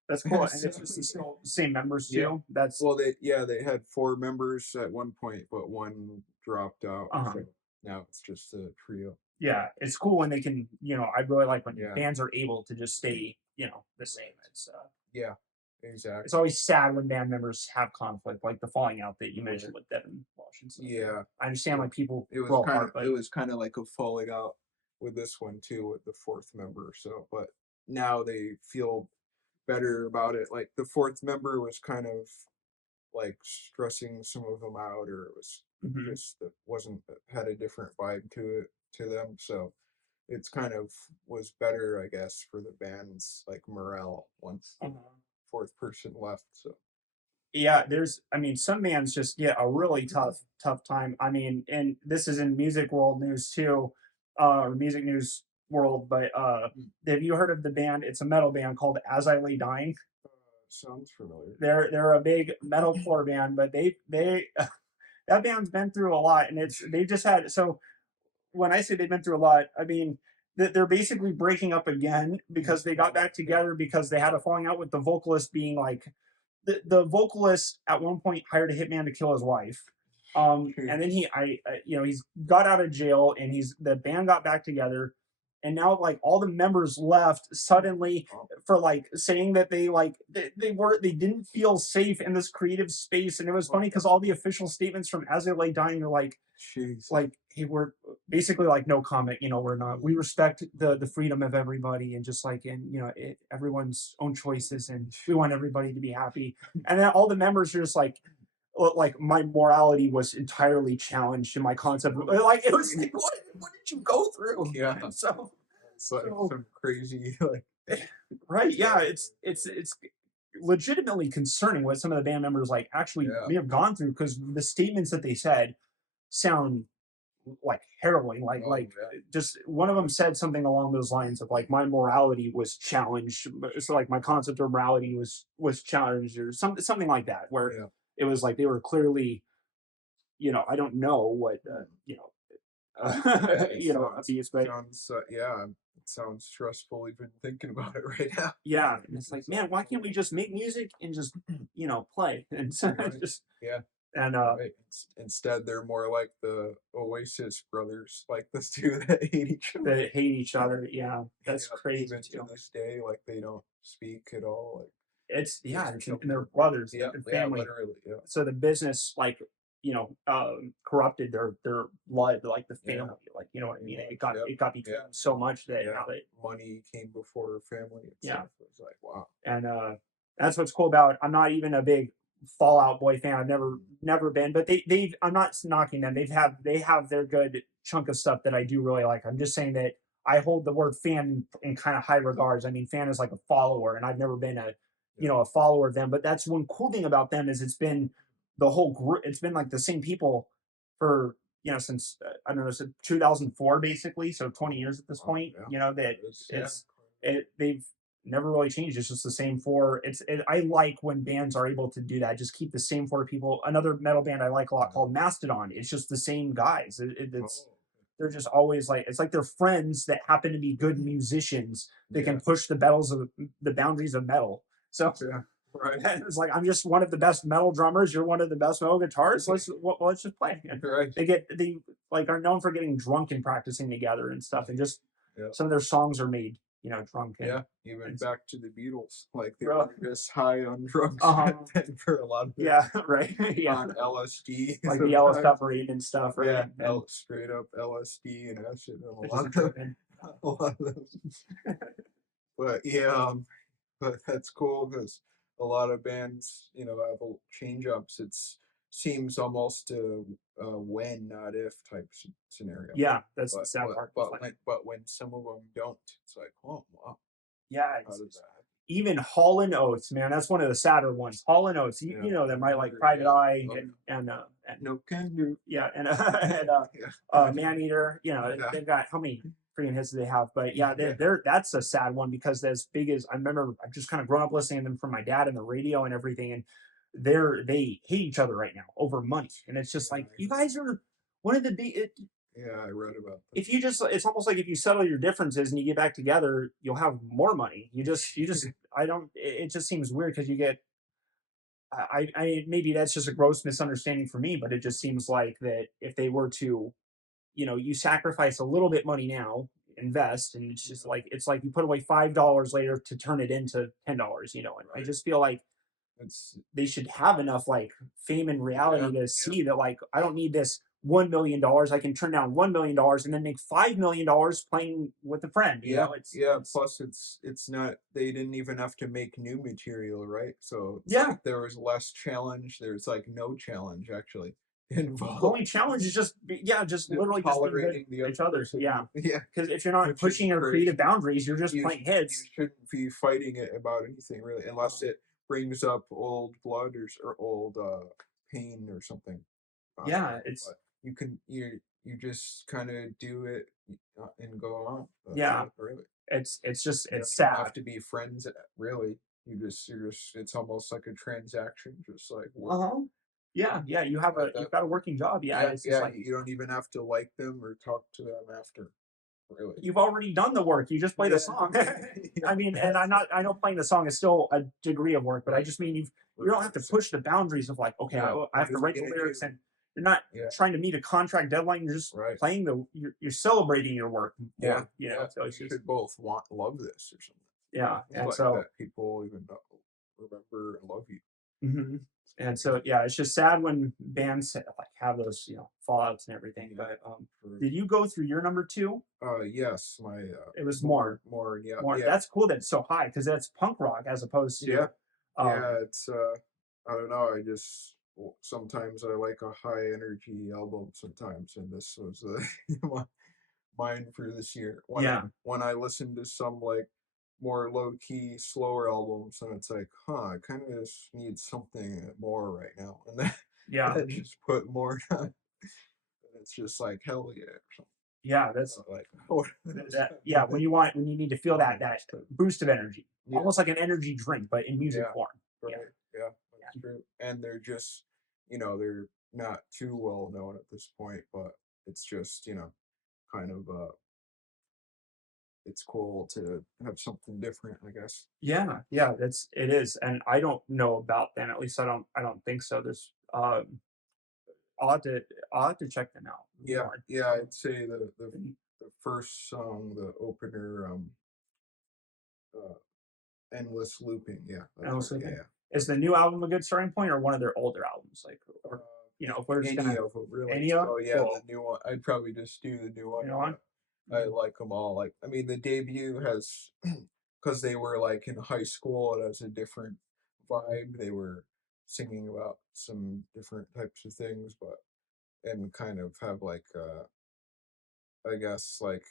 That's cool. And So, it's still the same members yeah. too. That's Well, they had four members at one point, but one dropped out, uh huh. so now it's just a trio. Yeah, it's cool when they can. I really like when Yeah. bands are able to just stay, the same. Right. It's Yeah. it's Exactly. always sad when band members have conflict, like the falling out that you Right. mentioned with Devin Walsh and stuff. Yeah. I understand Yeah. like people It was grow kind of apart, but it was kind of like a falling out with this one too, with the fourth member. So, but now they feel better about it. Like the fourth member was kind of like stressing some of them out, or it was mhm. just that wasn't had a different vibe to them. So it's kind of was better, I guess, for the band's like morale once the fourth person left. So Yeah, I mean, some bands just get a really tough time. I mean, and this is in music world news too, or music news world. But mm, have you heard of the band? It's a metal band called As I Lay Dying. sounds familiar. They're a big metalcore band, but they that band's been through a lot, and they just had so when I say they've been through a lot, I mean that they're basically breaking up again because they got back together because they had a falling out with the vocalist being like the vocalist at one point hired a hitman to kill his wife. And then he's got out of jail, and the band got back together, and now like all the members left suddenly Oh, for like saying that they didn't feel safe in this creative space. And it was funny because all the official statements from As They Lay Dying are jeez. like, hey, we're basically like no comment, we're not, we respect the freedom of everybody, and just like, and everyone's own choices, and we want everybody to be happy. And then all the members are just like my morality was entirely challenged in my concept. Like it was like, what did you go through? Yeah. So It's like so some crazy like right, yeah, it's legitimately concerning what some of the band members like actually yeah. may have gone through, because the statements that they said sound like harrowing. Oh yeah. Just one of them said something along those lines of like my morality was challenged. So like my concept of morality was challenged, or something like that, where Yeah. it was like they were clearly, I don't know what, Yeah, it abuse, but yeah, it sounds stressful even thinking about it right now. yeah, and it's like, It's like, man, why can't we just make music and just play, and right. just Yeah, and right. Instead, they're more like the Oasis brothers, like the two that hate each other. they hate each other. Yeah, that's Yeah, crazy even to too. this day, like they don't speak at all. Like It's just yeah, a and couple they're of brothers, yeah, and yeah, family. literally, yeah, So the business, like, corrupted their blood, like the yeah, family, like, what I pretty mean. It much, got yep, it got between yeah, them so much that yeah. now they Money came before family and yeah. stuff. It was like, wow. And that's what's cool about. I'm not even a big Fallout Boy fan. I've never been, but they've. I'm not knocking them. They have their good chunk of stuff that I do really like. I'm just saying that I hold the word fan in kind of high regards. I mean, fan is like a follower, and I've never been Yeah, a follower of them. But that's one cool thing about them is it's been the whole group. It's been like the same people for since I don't know, since 2004 basically. So 20 years at this wow, point. yeah, That that is, yeah, it's they've never really changed. It's just the same four. I like when bands are able to do that. Just keep the same four people. Another metal band I like a lot yeah. called Mastodon. It's just the same guys. It's Oh, they're just always like, it's like they're friends that happen to be good musicians that yeah, can push the boundaries of metal. So yeah, right, it's like, I'm just one of the best metal drummers. You're one of the best metal guitarists. Let's just play. And right, they like are known for getting drunk and practicing together and stuff. And just yeah. some of their songs are made drunk Yeah, even and back to the Beatles, like they bro. were just high on drugs Uh-huh. back then for a lot of it, Yeah, right. Yeah. on LSD Like the yellow sometimes. submarine and stuff, right? Yeah, And straight up LSD and acid and a they're lot just of them, tripping. a lot of them. But yeah, but that's cool because a lot of bands, have change ups. It's seems almost a when not if type scenario. Yeah, that's the But sad but part. It's but like, when some of them don't, it's like, oh wow, yeah, how did that even Hall and Oates, man, that's one of the sadder ones. Hall and Oates, happen? you Yeah, know them, right? Like sure, Private yeah. Eye Oh, and no can do. yeah, and Yeah. Man Eater. Yeah. They've got how many freaking hits do they have? But yeah, Yeah. they're that's a sad one because as big as I remember, I've just kind of grown up listening to them from my dad and the radio and everything, and they hate each other right now over money, and it's just like you guys are one of the big. Yeah, I read about that. If you just, it's almost like if you settle your differences and you get back together, you'll have more money. I don't, it just seems weird because you get, maybe that's just a gross misunderstanding for me, but it just seems like that if they were to, you sacrifice a little bit money now, invest, and it's just like, it's like you put away $5 later to turn it into $10, and I Right. just feel like It's they should have enough like fame and yeah, reality to yeah. see that like I don't need this $1 million. I can turn down $1 million and then make $5 million playing with a friend. Yeah, yeah. It's Plus, it's not. They didn't even have to make new material, right? So it's yeah. like there was less challenge. There's like no challenge actually The involved. only challenge is just literally just being good Tolerating the to other each other. So, yeah, person. Yeah, because if you're not which is pushing your creative crazy. boundaries, you're just playing You hits. shouldn't be fighting it about anything really, unless it brings up old blood or old pain or something. Yeah, But you just kind of do it and go on. That's yeah, it, really. it's just You it's don't even sad. have to be friends, really. You're just. It's almost like a transaction, just like Uh work. huh. Yeah, yeah. You've That got a working job. Yeah, yeah, it's just yeah. like You don't even have to like them or talk to them after, really. you've already done the work. You just play the Yeah, song. yeah. I mean, and That's it. I know playing the song is still a degree of work, but I Right. just mean you don't have to Lyrics and push the boundaries of like, okay, yeah, I what have to is he write the gonna lyrics, do? and you're not Yeah, trying to meet a contract deadline. You're just right. playing you're celebrating your work Yeah, more, yeah. so You it's just should both want love this or something. yeah. It's And like so that people even know, remember and love you. mhm. It's And crazy. so yeah, it's just sad when bands like have those, fallouts and everything. Yeah. But For did you go through your number two? yes, my It was more more, more yeah more. yeah That's cool that it's so high because that's punk rock as opposed yeah to, yeah. um, It's I don't know. I just sometimes I like a high energy album sometimes, and this was my mine for this year. yeah, When I listen to some like more low key, slower albums, and it's like, huh, I kind of just need something more right now, and then yeah, I just put more on. And it's just like hell yeah, or something. yeah. That's Like what that. Yeah, when you need to feel calming that stuff. boost of energy, Yeah, almost like an energy drink, but in music yeah, form. Yeah, right, yeah, that's yeah, true. And they're just, they're not too well known at this point, but it's just, kind of it's cool to have something different, I guess. yeah, yeah. That's it is, and I don't know about them. At least I don't think so. There's I'll have to I'll have to check them out Yeah, more. yeah, I'd say the And the first song, the opener, uh, "Endless Looping." Yeah, I that's was right. Yeah, thinking, yeah. is the new album a good starting point or one of their older albums? Like, or if we're just Any gonna of them really. any of So yeah, the cool, new one. I'd probably just do the new one, you know but what? I Mhm. like them all. Like, I mean, the debut has because they were like in high school. It has a different vibe. They were singing about some different types of things, but and kind of have like I guess like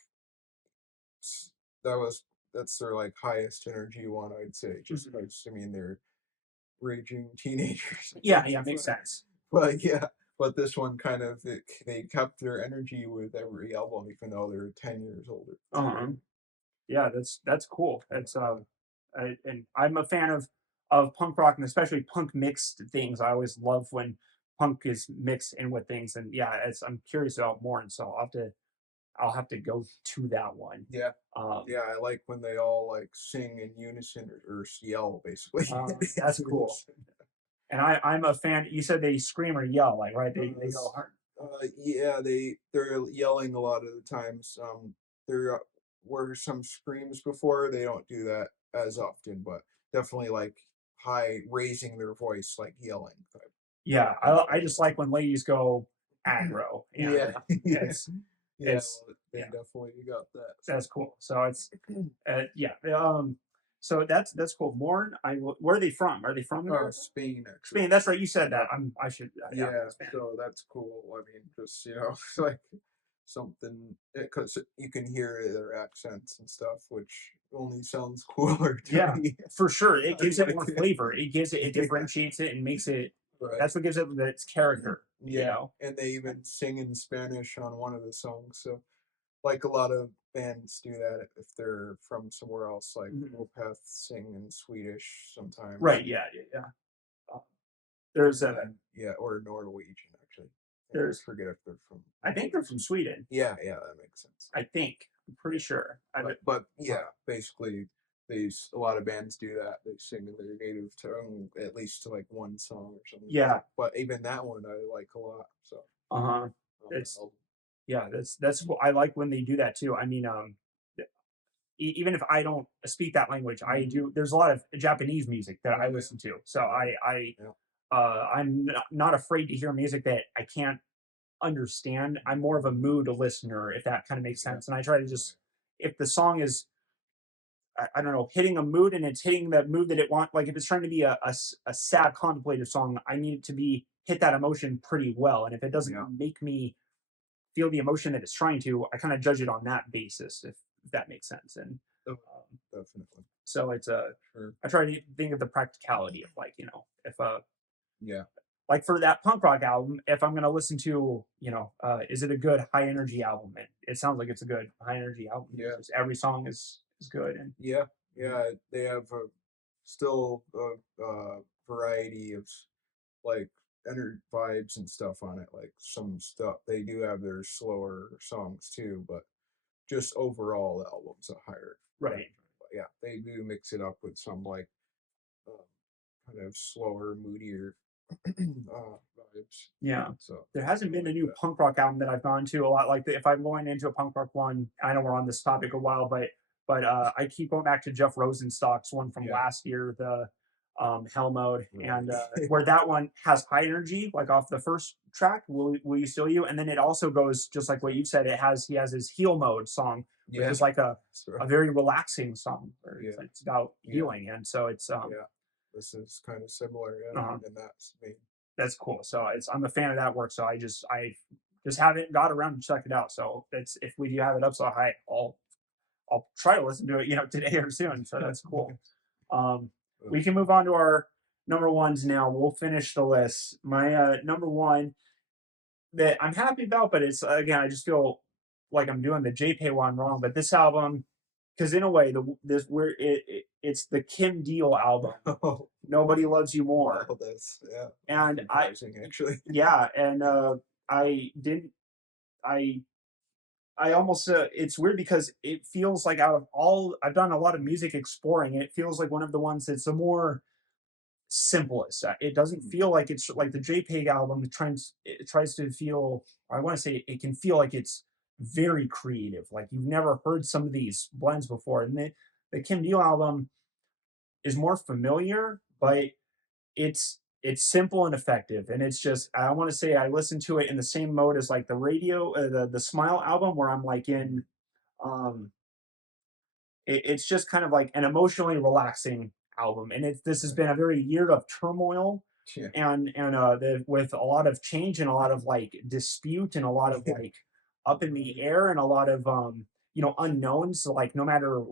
s- that was that's their like highest energy one. I'd say just Mhm. because I mean they're raging teenagers. Yeah, yeah, makes sense. But yeah, but this one kind of they kept their energy with every album, even though they're 10 years older. Um, yeah, that's cool. That's Yeah, and I'm a fan of punk rock and especially punk mixed things. I always love when punk is mixed in with things, and yeah, it's I'm curious about more, and so I'll have to go to that one. yeah, Um, yeah. I like when they all like sing in unison or yell basically in that's cool. unison. And I'm a fan. You said they scream or yell, like right? They go S hard. yeah, they're yelling a lot of the times. There were some screams before. They don't do that as often, but definitely like high raising their voice, like yelling type. Yeah, And I just like when ladies go aggro, yeah, and yeah, yeah. it's Well, they yeah, definitely got that. So that's cool. So it's yeah, so that's cool. Morn, where are they from? Are they from America? Spain actually. Spain. That's right. You said Yeah, that. I should yeah, yeah. Spanish. So that's cool. I mean, just like something because you can hear their accents and stuff, which only sounds cooler to Yeah, me. for sure. It I'm gives it like, more flavor. It gives it, it yeah, differentiates it and makes it. right. That's what gives it its character. You Yeah, know. and they even sing in Spanish on one of the songs. So, like a lot of bands do that if they're from somewhere else. Like Mhm. Opeth sing in Swedish sometimes. Right. Yeah. Yeah. Yeah. Uh, there's And a then yeah, or Norwegian actually. Yeah, I there's forget if they're from. I think they're from Sweden. Yeah, yeah, that makes sense. I think. I'm pretty Yeah, sure. but yeah, basically, these a lot of bands do that. They sing in their native tongue at least to like one song or something. yeah. But even that one I like a lot. So Uh-huh. on the It's album. yeah, that's cool. I like when they do that too. I mean, even if I don't speak that language, I Mhm. do. There's a lot of Japanese music that I Oh yeah, listen to, so right. Yeah. I'm not afraid to hear music that I can't understand. I'm more of a mood listener, if that kind of makes Yeah. sense. And I try to Right. just if the song is I don't know, hitting a mood and it's hitting that mood that it want. Like if it's trying to be a sad contemplative song, I need it to be hit that emotion pretty well. And if it doesn't Yeah. make me feel the emotion that it's trying to, I kind of judge it on that basis, if that makes sense. And Oh, um, definitely. so it's a, Sure. I try to think of the practicality of like, if Yeah. like for that punk rock album, if I'm gonna listen to, is it a good high energy album? It sounds like it's a good high energy album. Yeah. Just every song is good, and Yeah. mhm. Yeah. They have still a variety of like inner vibes and stuff on it. Like some stuff they do have their slower songs too, but just overall the album's a higher. Right. But yeah, they do mix it up with some like um, kind of slower, moodier vibes. Yeah. So There I hasn't been a like new that. punk rock album that I've gone to a lot. Like if I'm going into a punk rock one, I know we're on this topic a while, but I keep going back to Jeff Rosenstock's one from Yeah, last year, the Hell Mode, and right. where that one has high energy, like off the first track, Will You Still You, and then it also goes just like what you said. He has his Heal Mode song, which Yeah, is like that's right. a very relaxing song where Yeah, it's about yeah, healing, and so it's yeah. This is kind of similar, uh, in that vein. that's cool. So I'm a fan of that work. So I just haven't got around to check it out. So it's if we do have it up, so I'll try to listen to it, today or soon. So that's cool. Um, we can move on to our number ones now. We'll finish the list. My number one that I'm happy about, but it's again, I just feel like I'm doing the JP one wrong. But this album, because in a way, it's the Kim Deal album. Oh, Nobody loves you more, wow, that's yeah, and I surprising actually. yeah, and I didn't I I almost it's weird because it feels like out of all I've done a lot of music exploring, and it feels like one of the ones that's the more simplest. It doesn't Hmm, feel like it's like the JPEG album. It tries to feel. I want to say it can feel like it's very creative. Like you've never heard some of these blends before, and the Kim Deal album is more familiar, but it's simple and effective, and it's just I want to say I listen to it in the same mode as like the radio the Smile album where I'm like hmm, in um it's just kind of like an emotionally relaxing album, and this has right. been a very year of turmoil Yeah, with a lot of change and a lot of like dispute and a lot of yeah, like up in the air and a lot of unknowns. So, like no matter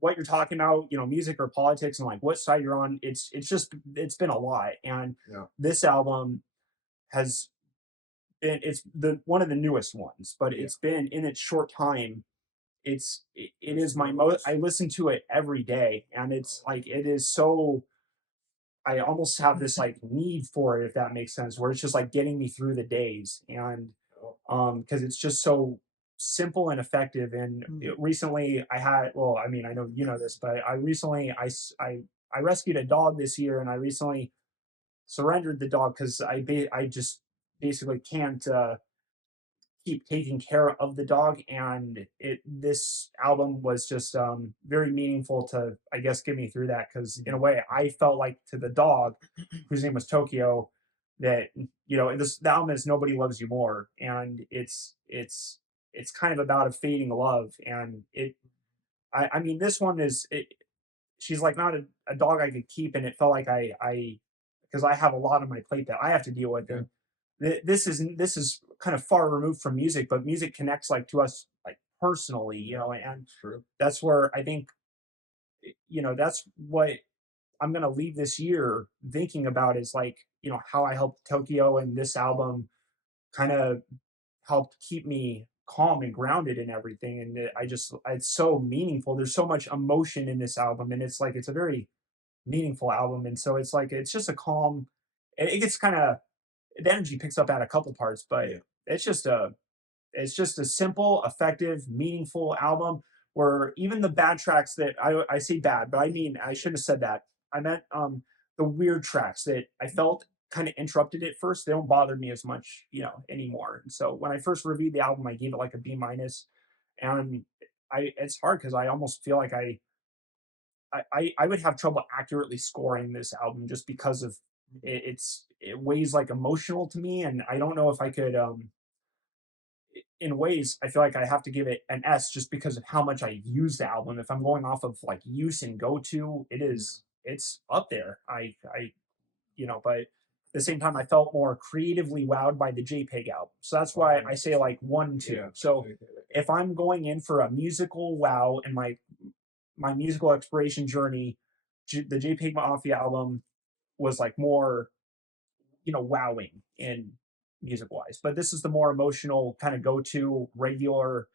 what you're talking about, music or politics and like what side you're on, it's been a lot. And yeah, this album has it's the one of the newest ones, but yeah. it's been in its short time it There's is the my most most. I listen to it every day, and it's Oh, like it is so I almost have this like need for it, if that makes sense, where it's just like getting me through the days. And oh, because it's just so simple and effective. And hmm, recently I had well I mean I know you know this, but I recently I rescued a dog this year, and I recently surrendered the dog because I just basically can't keep taking care of the dog, and this album was just very meaningful to I guess get me through that, because in a hmm, way I felt like to the dog whose name was Tokyo that this the album is Nobody Loves You More, and it's kind of about a fading love. And I mean this one she's like not a dog I could keep, and it felt like I because I have a lot on my plate that I have to deal with. yeah, And this is kind of far removed from music, but music connects like to us like personally, yeah. and It's true. that's where I think that's what I'm gonna leave this year thinking about is like how I helped Tokyo, and this album kind of helped keep me calm and grounded in everything. And I just it's so meaningful. There's so much emotion in this album, and it's like it's a very meaningful album. And so it's like it's just a calm. It gets kind of the energy picks up at a couple parts, but Yeah, it's just a it's just a simple, effective, meaningful album where even the bad tracks that I say bad, but I mean I shouldn't have said that. I meant the weird tracks that I felt kind of interrupted at first. They don't bother me as much, anymore. And so when I first reviewed the album, I gave it like a B minus, and I it's hard because I almost feel like I would have trouble accurately scoring this album just because of it weighs like emotional to me, and I don't know if I could in ways I feel like I have to give it an S just because of how much I use the album. If I'm going off of like use and go to, yeah, it's up there. But at the same time I felt more creatively wowed by the JPEG album. So that's why oh, I say like one, yeah. two. So I get it. if I'm going in for a musical wow in my musical exploration journey, the JPEG Mafia album was like more, wowing in music wise. But this is the more emotional kind of go to regular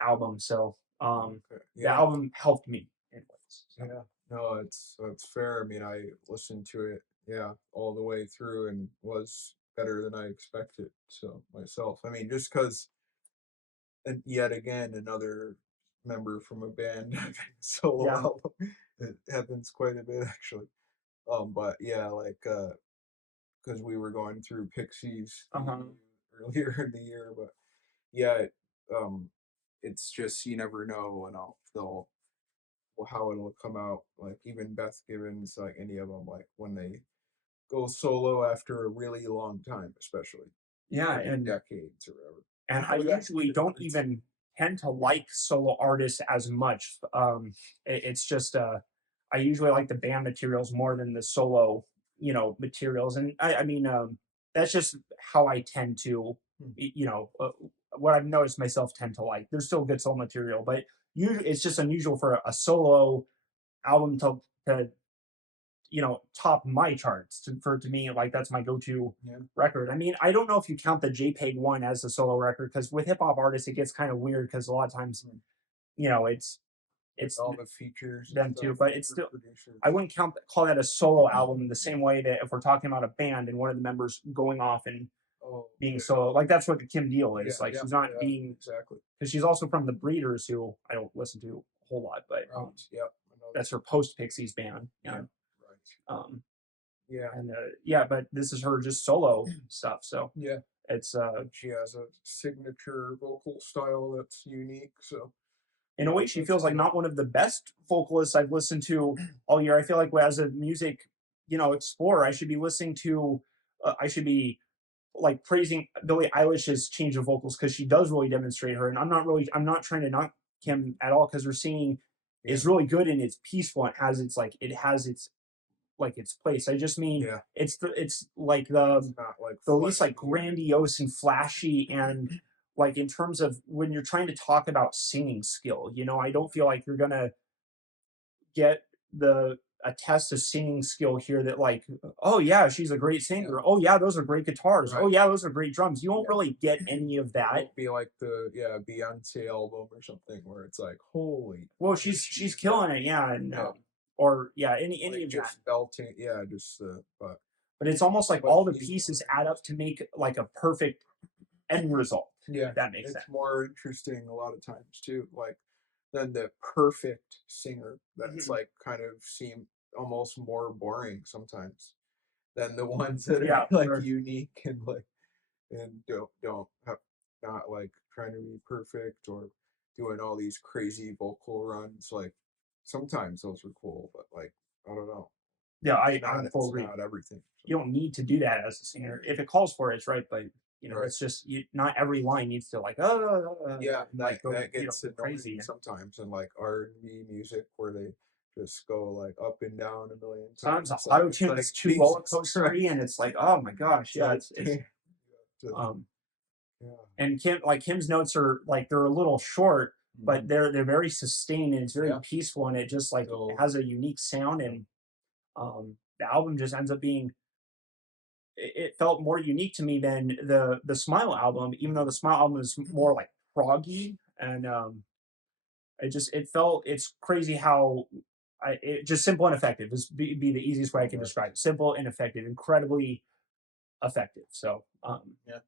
album. So Okay, the yeah, album helped me in ways. So yeah. No, it's fair. I mean, I listened to it, yeah, all the way through, and was better than I expected. So myself, I mean, just because, and yet again, another member from a band having a solo yeah. album. It happens quite a bit, actually. But yeah, like because we were going through Pixies Uh-huh. earlier in the year, but yeah, um, it's just you never know when they'll how it'll come out. Like even Beth Gibbons, like any of them, like when they go solo after a really long time, especially Yeah, like decades or whatever. and I Oh yeah, usually don't even tend to like solo artists as much. It's just I usually like the band materials more than the solo, materials, and I mean, that's just how I tend to, hmm, what I've noticed myself tend to like. There's still good solo material, but usually it's just unusual for a solo album to top my charts to me, like that's my go-to yeah, record. I mean, I don't know if you count the JPEG one as a solo record, because with hip hop artists it gets kind of weird, because a lot of times hmm. it's Like it's all the features and them too, stuff but it's for still, I producers. wouldn't call that a solo album the same way that if we're talking about a band and one of the members going off and Oh being yeah, solo, like that's what the Kim Deal yeah, is. Like yeah, she's not yeah, being, exactly. because she's also from the Breeders, who I don't listen to a whole lot, but Right. Yep. I know that's her post Pixies band. that. Yeah. Yeah. Right. Um, Yeah. and yeah, but this is her just solo stuff, so Yeah. it's And she has a signature vocal style that's unique. So in a way she that's feels like cool. not one of the best vocalists I've listened to all year. I feel like as a music, explorer, I should be listening to, I should be like praising Billie Eilish's change of vocals, because she does really demonstrate her. And I'm not trying to knock Kim at all, because her singing Yeah. is really good and it's peaceful. It has its like its place. I just mean Yeah. it's like It's not like the least like flashy or grandiose and flashy, and like in terms of when you're trying to talk about singing skill, I don't feel like you're gonna get the a test of singing skill here that, like, oh yeah, she's a great yeah. singer, oh yeah, those are great guitars, oh Right. yeah, those are great drums. You won't Yeah. really get any of It that. won't be like the Beyonce album or something where it's like holy Well, how did she's she yeah killing it, yeah, and yeah or yeah, any like of that. just belting just But it's almost like but all the she's more pieces add up to interesting. make like a perfect end result, Yeah, if that makes it's sense. more interesting a lot of times too, like than the perfect singer that's Mhm. like kind of seem almost more boring sometimes than the ones that are Yeah, like sure. unique and like and don't have not like trying to be perfect or doing all these crazy vocal runs. Like sometimes those are cool, but like I don't know. Yeah, I'm full It's agree. not everything. So, You don't need to do that as a singer. If it calls for it, it's right. But right. it's just not every line needs to like Yeah, and like go that gets go annoying crazy. sometimes in like R&B music where they just go like up and down a million Sometimes the times. Like auto it's tune like is too roller Jesus coastery, and Christ. it's like, oh my gosh, It's yeah, like it's damn. Just, um yeah. and Kim's notes are like, they're a little short, but Mhm. they're very sustained, and it's very Yeah. peaceful, and it just like So has a unique sound. yeah. And the album just ends up being, it felt more unique to me than the Smile album, even though the Mhm. Smile album is more like proggy. And it's crazy how it just simple and effective is be the easiest way I can Right. describe it. Simple and effective, incredibly effective. Yeah.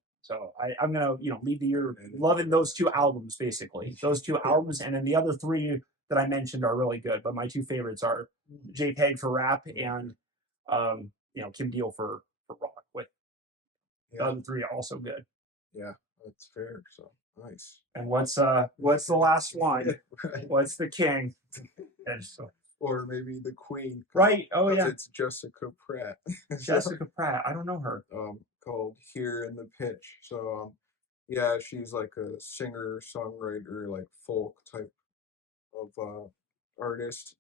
I'm gonna leave the year Turn it into loving those two that. albums, basically those two Yeah. albums, and then the other three that I mentioned are really good. But my two favorites are JPEG for rap and Kim Deal for rock. With the Yeah. other three are also good. Yeah. That's fair. So nice. And what's the last one? Right. What's the king? And so, Or maybe the Queen right. Oh because yeah, it's Jessica Pratt. So Jessica Pratt. I don't know her. called Here in the Pitch. So yeah, she's like a singer songwriter, like folk type of artist.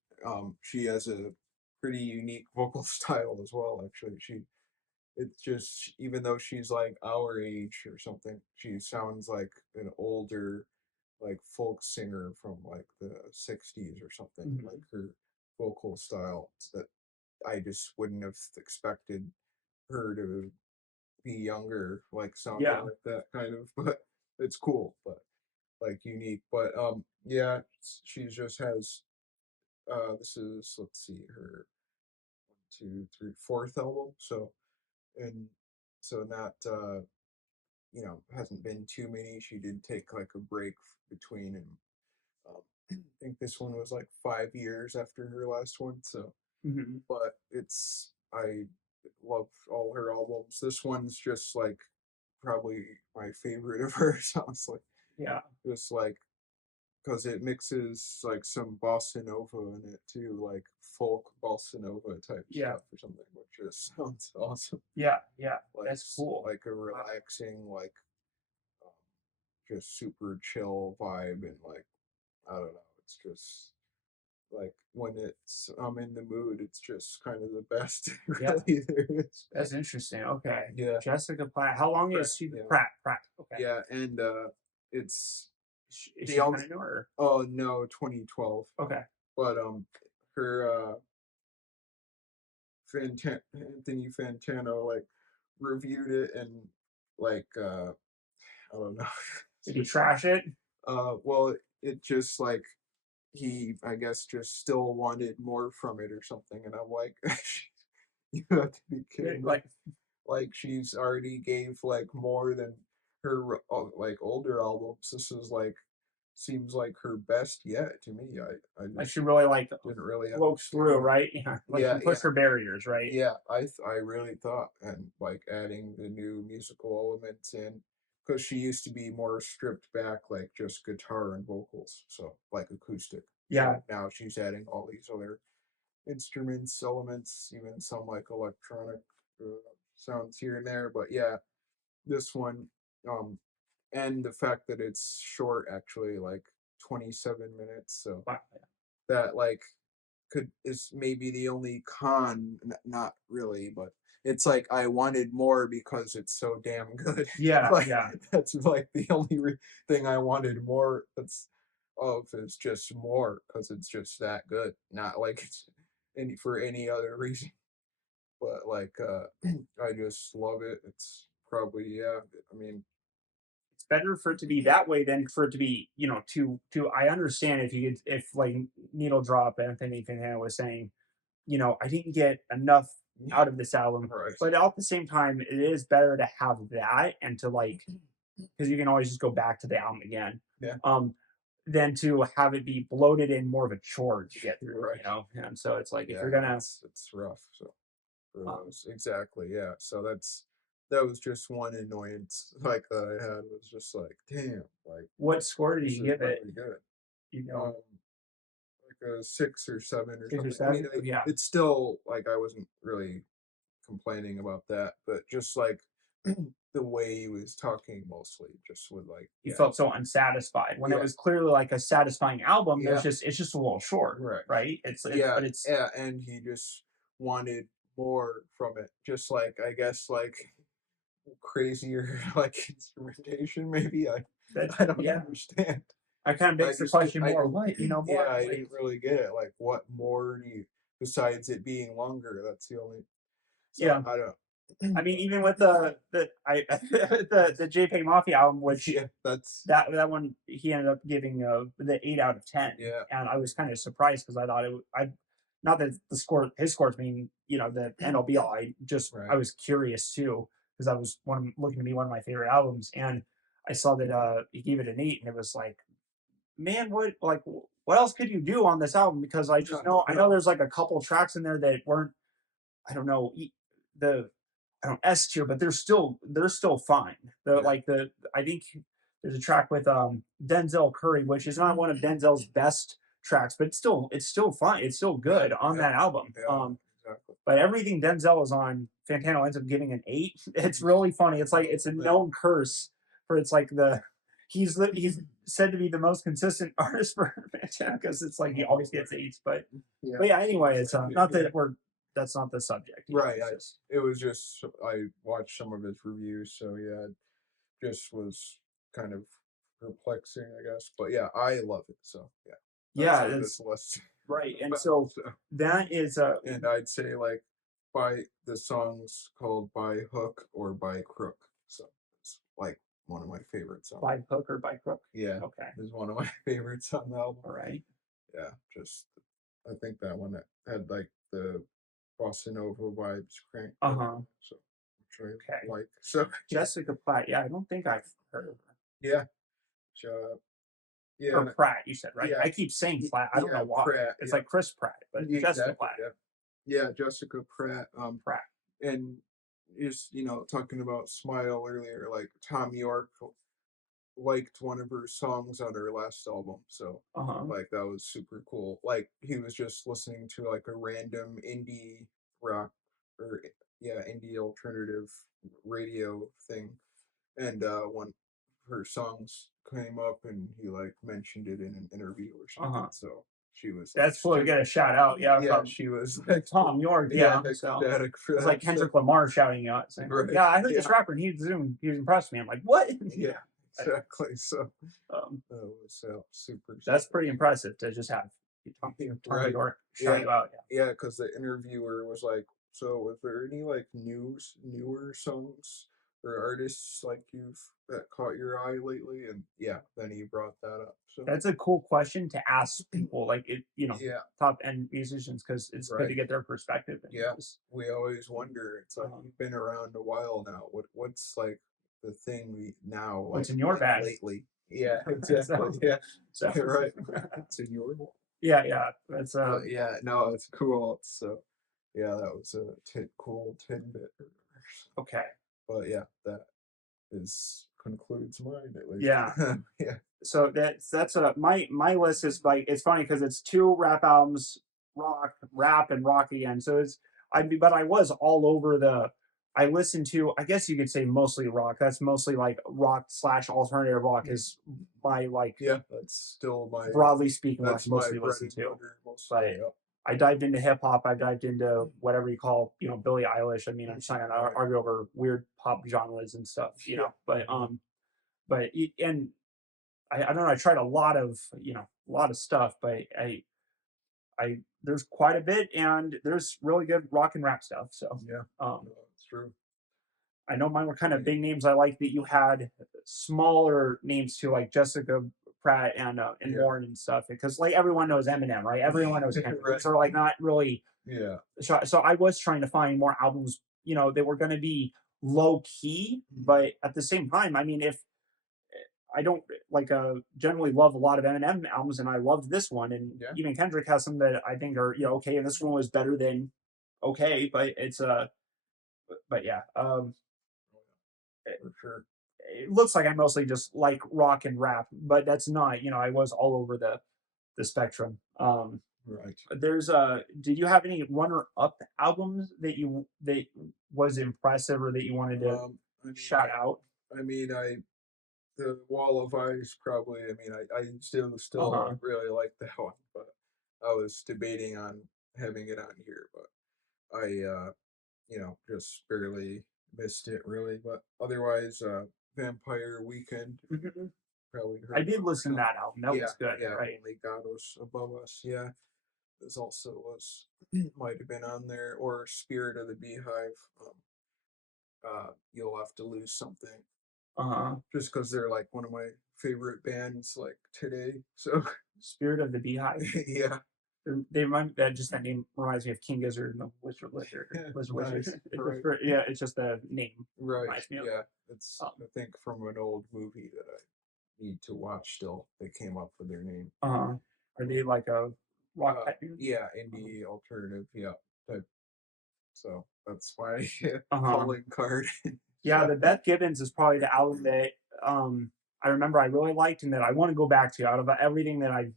She has a pretty unique vocal style as well. Actually, it's just even though she's like our age or something, she sounds like an older like folk singer from like the 60s or something. Like Mhm. her vocal style that I just wouldn't have expected her to be younger, like sounding Yeah. like that kind of, but it's cool, but like unique. But yeah, she just has this is let's see her one, two, three, fourth album. So and so not hasn't been too many. She did take like a break between and I think this one was like 5 years after her last one. So Mhm. but I love all her albums. This one's just like probably my favorite of hers, honestly. Yeah. Just like because it mixes like some bossa nova in it too, like folk bossa nova type Yeah. stuff or something, which just sounds awesome. Yeah. Yeah. Like That's cool. like a Wow. relaxing, like um, just super chill vibe, and like I don't know, it's just like when it's I'm in the mood, it's just kind of the best Yeah. really there is. That's interesting. Okay. Yeah, Jessica Platt. How long Pratt, is she? yeah, Pratt. Pratt. Okay. yeah, and it's Is the she only kind of newer? Or? oh no, 2012, Okay. but her Anthony Fantano like reviewed it and like I don't know. It's Did he just trash it? well it just like he I guess just still wanted more from it or something, and I'm like you have to be kidding me. Like, Like she's already gave like more than her like older albums. This is like seems like her best yet to me. I like just she really like didn't really broke through, understand it. right? Yeah. Like Yeah, she yeah. pushed her barriers, right? Yeah, I really thought, and like adding the new musical elements in, because she used to be more stripped back, like just guitar and vocals, so like acoustic. Yeah. So now she's adding all these other instruments, elements, even some like electronic sounds here and there. But yeah, this one, um, and the fact that it's short, actually, like 27 minutes, so Wow. that like could is maybe the only con, not really, but it's like I wanted more because it's so damn good. Yeah. Like Yeah. that's like the only thing I wanted more that's of is just more because it's just that good, not like it's any for any other reason. But like I just love it. It's probably yeah, I mean It's better for it to be that way than for it to be, I understand if you could, if like Needle Drop, Anthony Fantano was saying, I didn't get enough yeah, out of this album. right. But at the same time, it is better to have that and to like, because you can always just go back to the album again, Yeah, um, than to have it be bloated and more of a chore to get through, right. And so it's like if Yeah, you're gonna, it's rough. So for um, those. Exactly, yeah. So that was just one annoyance like that I had was just like, damn, like what score did this you is give it? really good. You know, Um, like a 6 or 7 or 6 or something. I mean, 7? Yeah, it's still like I wasn't really complaining about that, but just like the way he was talking mostly, just with like, you yeah, felt so unsatisfied when it yeah, was clearly like a satisfying album. yeah, It's just a little short, right, right? yeah, But it's yeah, and he just wanted more from it, just like I guess like crazier like instrumentation maybe that, I don't yeah. understand. I kind of I begs the just did question I more, didn't what, yeah, more I like, didn't really get it, like what more do you besides it being longer, that's the only so yeah. I don't I mean, even with the JPEG Mafia album, which yeah, that's that one he ended up giving the 8 out of 10, yeah, and I was kind of surprised because I thought I not that the score his scores mean the end all be all. I right, was curious too because I was looking to be one of my favorite albums, and I saw that he gave it an 8, and it was like, man, what else could you do on this album? Because I know there's like a couple tracks in there that weren't, I don't know, the I don't S tier, but they're still fine. The yeah, like the I think there's a track with Denzel Curry, which is not one of Denzel's best tracks, but it's still fine. It's still good on yeah, that album. yeah, exactly, But everything Denzel is on, Fantano ends up giving an 8. It's really funny. It's like it's a like, known curse for it's like he's said to be the most consistent artist for Fantano because it's like he always gets 8s. yeah, But yeah, anyway, it's not yeah, that we're that's not the subject. right, It's just it was just I watched some of his reviews, so yeah, it just was kind of perplexing, I guess, but yeah, I love it, so yeah, that's yeah, what it's this list right. is And about, so so that is and I'd say like by the songs called by hook or by crook. So it's like one of my favorites on. by hook or by crook. Yeah, Okay, is one of my favorites on the album. all right. Yeah, just I think that one had like the bossa nova vibes cranked Uh up, huh. so which Okay, I like. So Jessica Platt. Yeah, I don't think I've heard of her. yeah, uh, Or yeah, Pratt. You said right. yeah, I keep saying Platt. I don't know yeah, why. Pratt, It's yeah, like Chris Pratt, but yeah, Jessica exactly, Platt. yeah. Yeah, Jessica Pratt. Pratt. And just talking about Smile earlier, like Tom York liked one of her songs on her last album, so Uh-huh. like that was super cool. Like he was just listening to like a random indie rock or yeah, indie alternative radio thing, and one of her songs came up, and he like mentioned it in an interview or something. Uh-huh. So she was like, That's cool to get a shout out. Yeah, yeah, from she was like, Tom York. yeah, Yeah. So ecstatic for it's like that. So Kendrick Lamar shouting out, saying like, right, "Yeah, I heard yeah, this rapper and he was impressed me." I'm like, "What?" yeah, But, exactly. So um, that was super that's super pretty impressive to just have Tom right. York shout Yeah, you out. yeah, because the interviewer was like, "So, was there any like newer songs or artists like you've that caught your eye lately?" And yeah, then he brought that up. So That's a cool question to ask people, like it, yeah, top end musicians, because it's good to right. get their perspective and Yeah, just we always wonder. It's like um, you've been around a while now. What's like the thing we now what's in your like bag. lately? Yeah, exactly. So, Yeah, so you're right. It's in your yeah, yeah. That's but yeah, no, it's cool. So yeah, that was a cool tidbit. okay. But yeah, that is concludes mine at least. Yeah. Yeah, So that's my list is like it's funny because it's two rap albums, rap and rock again. So it's but I was all over the. I listened to I guess you could say mostly rock. That's mostly like rock slash alternative rock is my like yeah, that's still broadly speaking what I my mostly bread listen and to. butter mostly. But Yep. I dived into hip hop. I dived into whatever you call Billie Eilish. I mean I'm just not gonna Right. argue over weird pop genres and stuff. Yeah. But and I don't know. I tried a lot of a lot of stuff, but I there's quite a bit, and there's really good rock and rap stuff. So Yeah. um, No, it's true. I know mine were I kind of mean, big names. I like that you had smaller names too, like Jessica Pratt and yeah. Warren and stuff, because like everyone knows Eminem, right? Everyone knows Kendrick. Right. Those are like not really. Yeah. So I was trying to find more albums, that were going to be low key, Mhm. but at the same time, I mean, if I don't like generally love a lot of Eminem albums, and I loved this one, and Yeah. even Kendrick has some that I think are okay, and this one was better than okay, but it's but yeah, it, For sure. it looks like I mostly just like rock and rap, but that's not. I was all over the spectrum. Right. There's did you have any runner up albums that was impressive or that you wanted to I mean, shout out? I the Wall of Ice probably. I mean, I Uh still huh. really like that one, but I was debating on having it on here, but I just barely missed it really. But otherwise, Vampire Weekend Mm-hmm. probably I heard did of or listen to something. that album. That Yeah, was good, yeah. right? Only God was above us. Yeah, this also was might have been on there or Spirit of the Beehive. You'll have to lose something Uh huh. just because they're like one of my favorite bands like today. So Spirit of the Beehive. yeah, They remind that just that name reminds me of King Gizzard and the Wizard Lizard. yeah, Lizard Wizard. nice, It's just right, yeah, it's just the name right, reminds me of. yeah. It's Um, I think from an old movie that I need to watch. Still, they came up with their name. uh, are they like a rock type? Yeah, indie alternative, yeah. Type. So that's my Uh huh. calling card. Yeah, So the Beth Gibbons is probably the album that I remember I really liked and that I want to go back to out of everything that I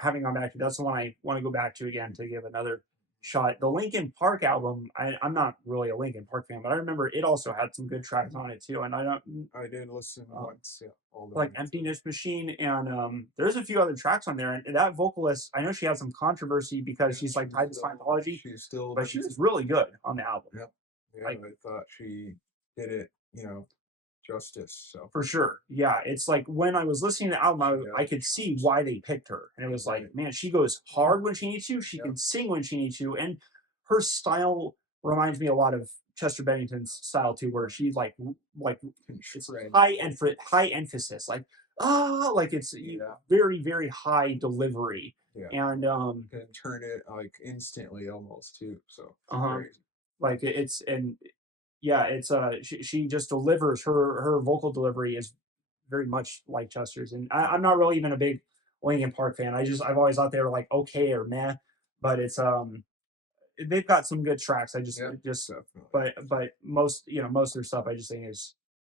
having gone back to, that's the one I want to go back to again to give another shot. The Linkin Park album, I'm not really a Linkin Park fan, but I remember it also had some good tracks on it too. And I don't I did listen um, once, yeah, all the like way through. Emptiness Machine, and there's a few other tracks on there. And that vocalist, I know she had some controversy because Yeah, she's like tied to Scientology, she's still but she was really good on the album. yep. Yeah, Like I thought she did it, justice. So for sure. Yeah. It's like when I was listening to the album, she got I her could see chops. why they picked her. And it was like, Right. man, she goes hard when she needs to. She Yep. can sing when she needs to. And her style reminds me a lot of Chester Bennington's style too, where she's like Can it's shred. high emphasis, like like it's Yeah. very, very high delivery. Yeah. And Can turn it like instantly almost too. So it's uh-huh. crazy. Like it's and yeah, it's she just delivers her vocal delivery is very much like Chester's, and I'm not really even a big Linkin Park fan. I've always thought they were like okay or meh, but it's they've got some good tracks. I Yeah, just definitely. but most most of their stuff I just think is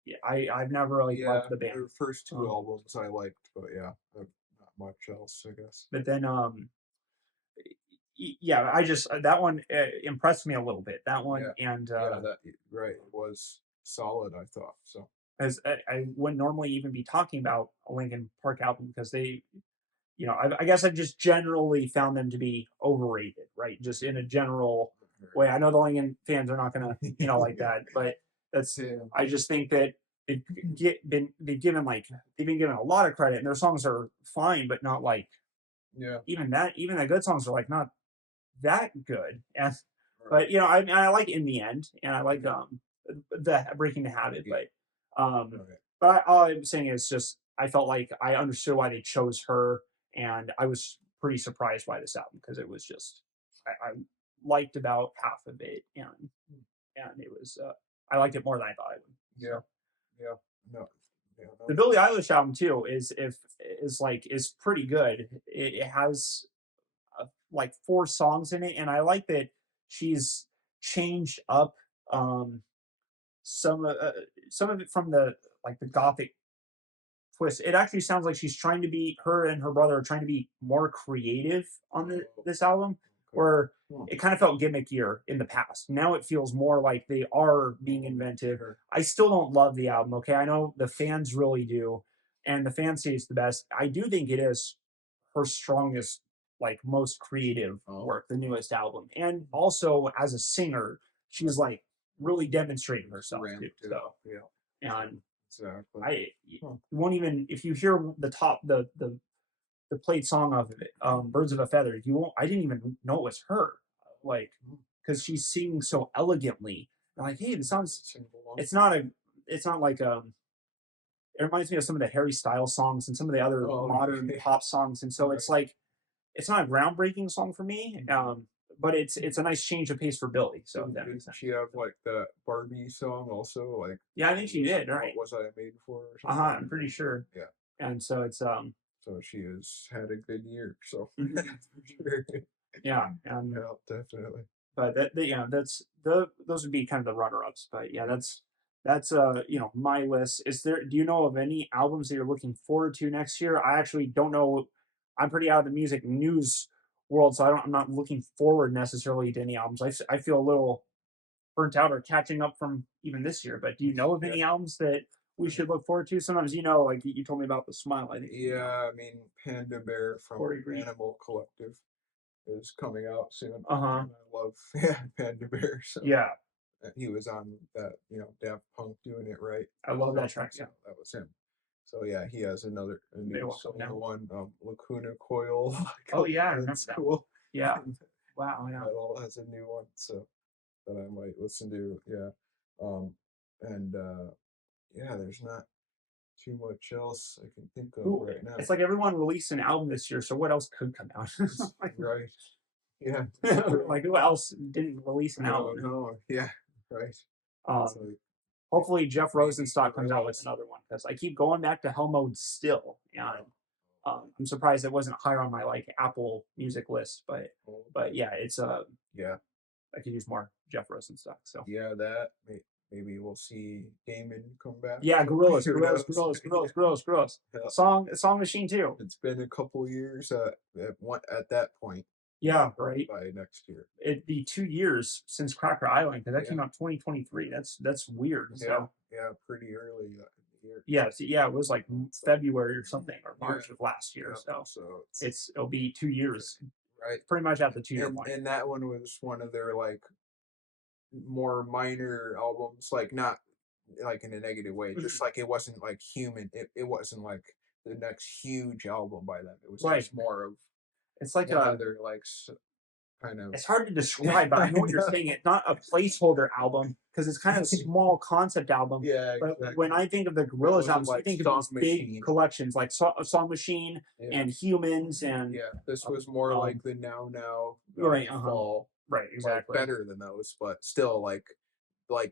yeah, I've never really Yeah, liked the band. their first two Um, albums I liked, but yeah, not much else, I guess. but then yeah, I just that one impressed me a little bit. That one Yeah, and yeah, that right, it was solid, I thought. So as I wouldn't normally even be talking about a Linkin Park album because they I guess I've just generally found them to be overrated, right? Just in a general way. I know the Lincoln fans are not gonna, like that, but that's. yeah, I just think that they've given they've been given a lot of credit, and their songs are fine, but not like yeah, even the good songs are like not that good. And right. but I like In the End, and I like Mhm. the Breaking the Habit, Yeah, um, right. all I'm saying is just I felt like I understood why they chose her, and I was pretty surprised by this album because it was just I liked about half of it, and it was I liked it more than I thought I would. Yeah, So yeah, no, yeah, the no, Billie Eilish album too is pretty good. It has like four songs in it, and I like that she's changed up um, some some of it from the like the gothic twist. It actually sounds like she's trying to be her and her brother are trying to be more creative on oh, this album, okay. where Huh. it kind of felt gimmickier in the past. Now it feels more like they are being Oh, inventive. sure. I still don't love the album. Okay, I know the fans really do, and the fans say it's the best. I do think it is her strongest, like most creative Oh, work, the newest album, and also as a singer, she's like really demonstrating it's herself too. ramped it So up. Yeah, and exactly. I Huh. won't even if you hear the top the played song of it, "Birds of a Feather." You won't. I didn't even know it was her, like Hmm. because she's singing so elegantly. I'm like, hey, this sounds. Sing along. It's not a. It's not like It reminds me of some of the Harry Styles songs and some of the other Oh, modern yeah, pop songs, and so right. it's like it's not a groundbreaking song for me, but it's a nice change of pace for Billy. So if that Didn't makes sense. she have like that Barbie song also? Like, Yeah, I think she did. what Right. was I made for or Uh huh. something? I'm pretty sure. Yeah. And so it's So she has had a good year. So mhm. for sure. Yeah, and Yeah, definitely. but that's those would be kind of the runner ups. But yeah, Yeah. that's my list. Is there? Do you know of any albums that you're looking forward to next year? I actually don't know. I'm pretty out of the music news world, so I'm not looking forward necessarily to any albums. I feel a little burnt out or catching up from even this year. But do you know of Yeah. any albums that we should look forward to? Sometimes like you told me about the Smile. I think Yeah, I mean, Panda Bear from Corey Green. Animal Collective is coming out soon. Uh huh. And I love yeah, Panda Bear. So Yeah, he was on that, Daft Punk doing it right. I love that So track. so Yeah, that was him. So yeah, he has a they new welcome solo now. one, Lacuna Coil. Oh yeah, I remember That's that one. cool. Yeah. And Wow. Yeah. Metal has a new one, so that I might listen to. Yeah. Um, and yeah, there's not too much else I can think of Who? right now. It's like everyone released an album this year, so what else could come out? Right. Yeah, it's true. Like who else didn't release an I don't album? know. Yeah, right. It's Um, like hopefully Jeff maybe Rosenstock comes out with derails. another one because I keep going back to Hell Mode still, and Oh, I'm surprised it wasn't higher on my like Apple Music list. But okay. yeah, it's Yeah, I could use more Jeff Rosenstock. So yeah. Maybe we'll see Damon come back. yeah, Gorillas, Who Gorillas, knows? Gorillas, Yeah. Gorillas, Gorillas, Gorillas. Yeah. Song Machine too. It's been a couple years at that point. Yeah, right. By next year. It'd be 2 years since Cracker Island because that Yeah, came out 2023. That's weird. yeah, So yeah. Pretty early in the year. yeah, yeah, it was like So February or something or yeah, March of last year. yeah. So So it's it'll be 2 years, right. pretty much at the 2 year And point. that one was one of their like more minor albums, like not like in a negative way, just like it wasn't like human. It wasn't like the next huge album by them. It was Right. just more of It's like one of their like kind of it's hard to yeah, describe, but I I know what you're know. saying. It's not a placeholder album because it's kind of a small concept album. Yeah, But exactly. when I think of the It Gorillaz wasn't albums, I like think of Song these big Machine. collections like Song Machine Yeah, and Humans and yeah. This um, was more um like the Now right, uh-huh. Fall, Right, like exactly. better than those, but still like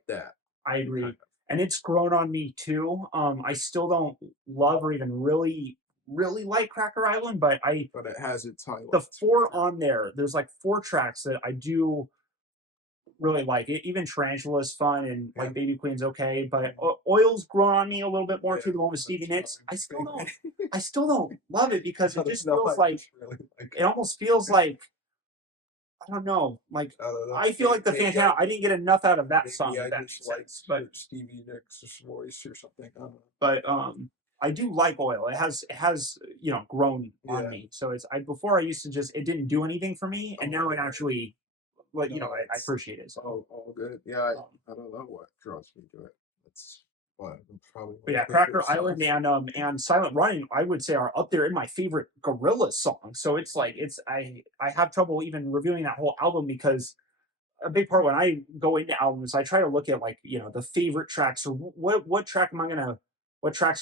that I kind agree. of. And it's grown on me too. I still don't love or even really like Cracker Island, but I But it has its the highlights for four sure. on there, there's like four tracks that I do really like it. Even Tarantula is fun, and Yeah. like Baby Queen's okay, but Oil's grown on me a little bit more Yeah, too. The one with Stevie that's Nicks, probably my favorite. I still don't love it because I it don't just know, I feels like just really like it almost feels like I don't know, like I don't know. I feel like the Fantana. I didn't get enough out of that song, Maybe if I that just makes like sense. But Stevie Nicks' voice or something. I don't know. but I do like Oil. It has grown on Yeah. me. So it's I before I used to just it didn't do anything for me, and Oh, now it yeah. actually like No, I it's appreciate it. So all good. Yeah, um, I don't know what draws me to it. It's what probably but my yeah, favorite Cracker Island songs. and Silent Running, I would say are up there in my favorite Gorillaz songs. So it's like it's I have trouble even reviewing that whole album because a big part when I go into albums, I try to look at like the favorite tracks or what tracks am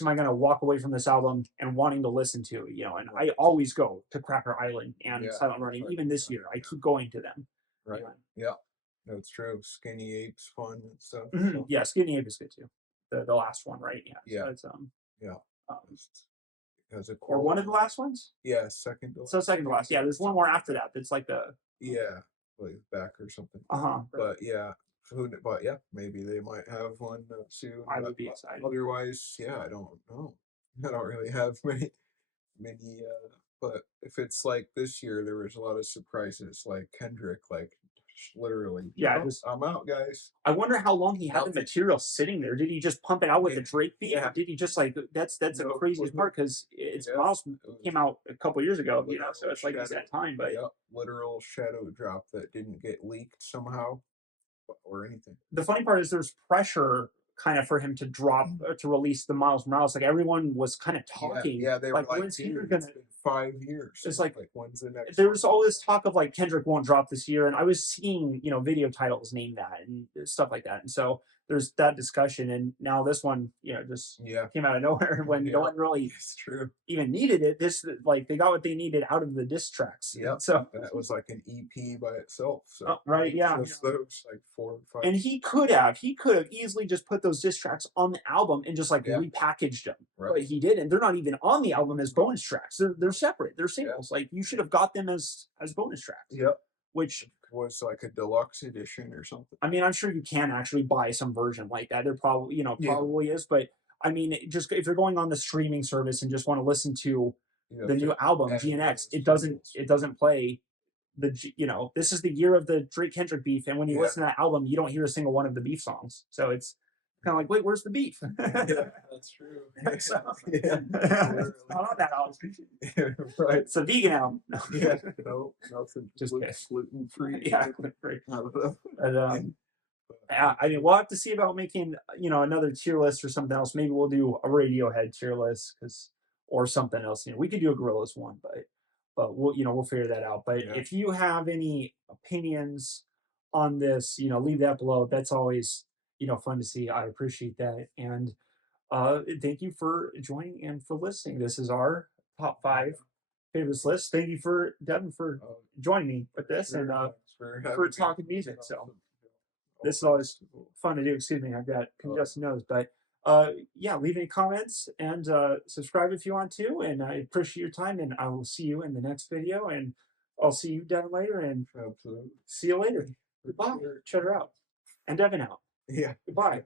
I gonna walk away from this album and wanting to listen to, and I Right. always go to Cracker Island and Yeah. Silent Running. Fucking Even this year, I Cracker, keep going to them. yeah. Right. Yeah. That's true. Skinny Ape's fun and stuff. So Yeah, Skinny Ape is good too. The last one, right? Yeah, so yeah, it's yeah. um Just has a or one quote. of the last ones. Yeah, second to So last, second to last. maybe Yeah, there's one something more like after that. that. That's like the Yeah, like back or something. right. But yeah, but yeah, maybe they might have one soon. I But would be excited. otherwise, yeah, I don't know. I don't really have many. But if it's like this year, there was a lot of surprises. Like Kendrick, like literally, Yeah, oh, just I'm out, guys. I wonder how long he had the Nothing. material sitting there. Did he just pump it out with the Drake beat? Yeah, Or did he just like that's the no craziest clue. part because it's Yeah, Miles it came was out a couple years ago, so literal it's like he's shadow. had time. But Yep, literal shadow drop that didn't get leaked somehow or anything. the funny part is there's pressure kind of for him to drop to release the Miles Morales. Like everyone was kind of Yeah, talking yeah, they were like like, when's Kendrick dude, gonna? it's been 5 years. It's like Like, when's the next there one was all coming this talk of like Kendrick won't drop this year, and I was seeing video titles name that and stuff like that, and so there's that discussion, and now this one just out? Yeah, came out of nowhere when no yeah, one really it's true. even needed it. This like they got what they needed out of the diss tracks, Yep, so that was like an EP by itself. So right, yeah. just those like 4 or 5. And he could have easily just put those diss tracks on the album and just like Yeah, repackaged them, right. but he didn't. They're not even on the album as bonus tracks. They're separate. They're Yeah, singles. Like you should have got them as bonus tracks, yep. which It was like a deluxe edition or something. I mean, I'm sure you can actually buy some version like that. There probably, Yeah, probably is, but I mean, just if you're going on the streaming service and just want to listen to you the have to new album add GNX, those it doesn't play this is the year of the Drake Kendrick beef, and when you Yeah, listen to that album, you don't hear a single one of the beef songs. So it's kind of like, wait, where's the beef? yeah, that's true. So, Yeah, it's literally. not on that album. Yeah, right. It's a vegan album. Yeah, no, nothing. Just kidding. Gluten free. Yeah, great. I don't know. But, yeah, I mean, we'll have to see about making another tier list or something else. Maybe we'll do a Radiohead tier list or something else. We could do a Gorillaz one, but we'll figure that out. But Yeah. if you have any opinions on this, leave that below. That's always fun to see. I appreciate that, and thank you for joining and for listening. This is our top 5 favorites list. Thank you for Devin for joining me with this Sure, and thanks for having me. talking music. So Awesome. this is always fun to do. Excuse me, I've got congested nose, but yeah, leave any comments and subscribe if you want to. And I appreciate your time, and I will see you in the next video. And I'll see you Devin later, and Absolutely. see you later. Goodbye. Sure. Chetter out, and Devin out. Yeah. Goodbye.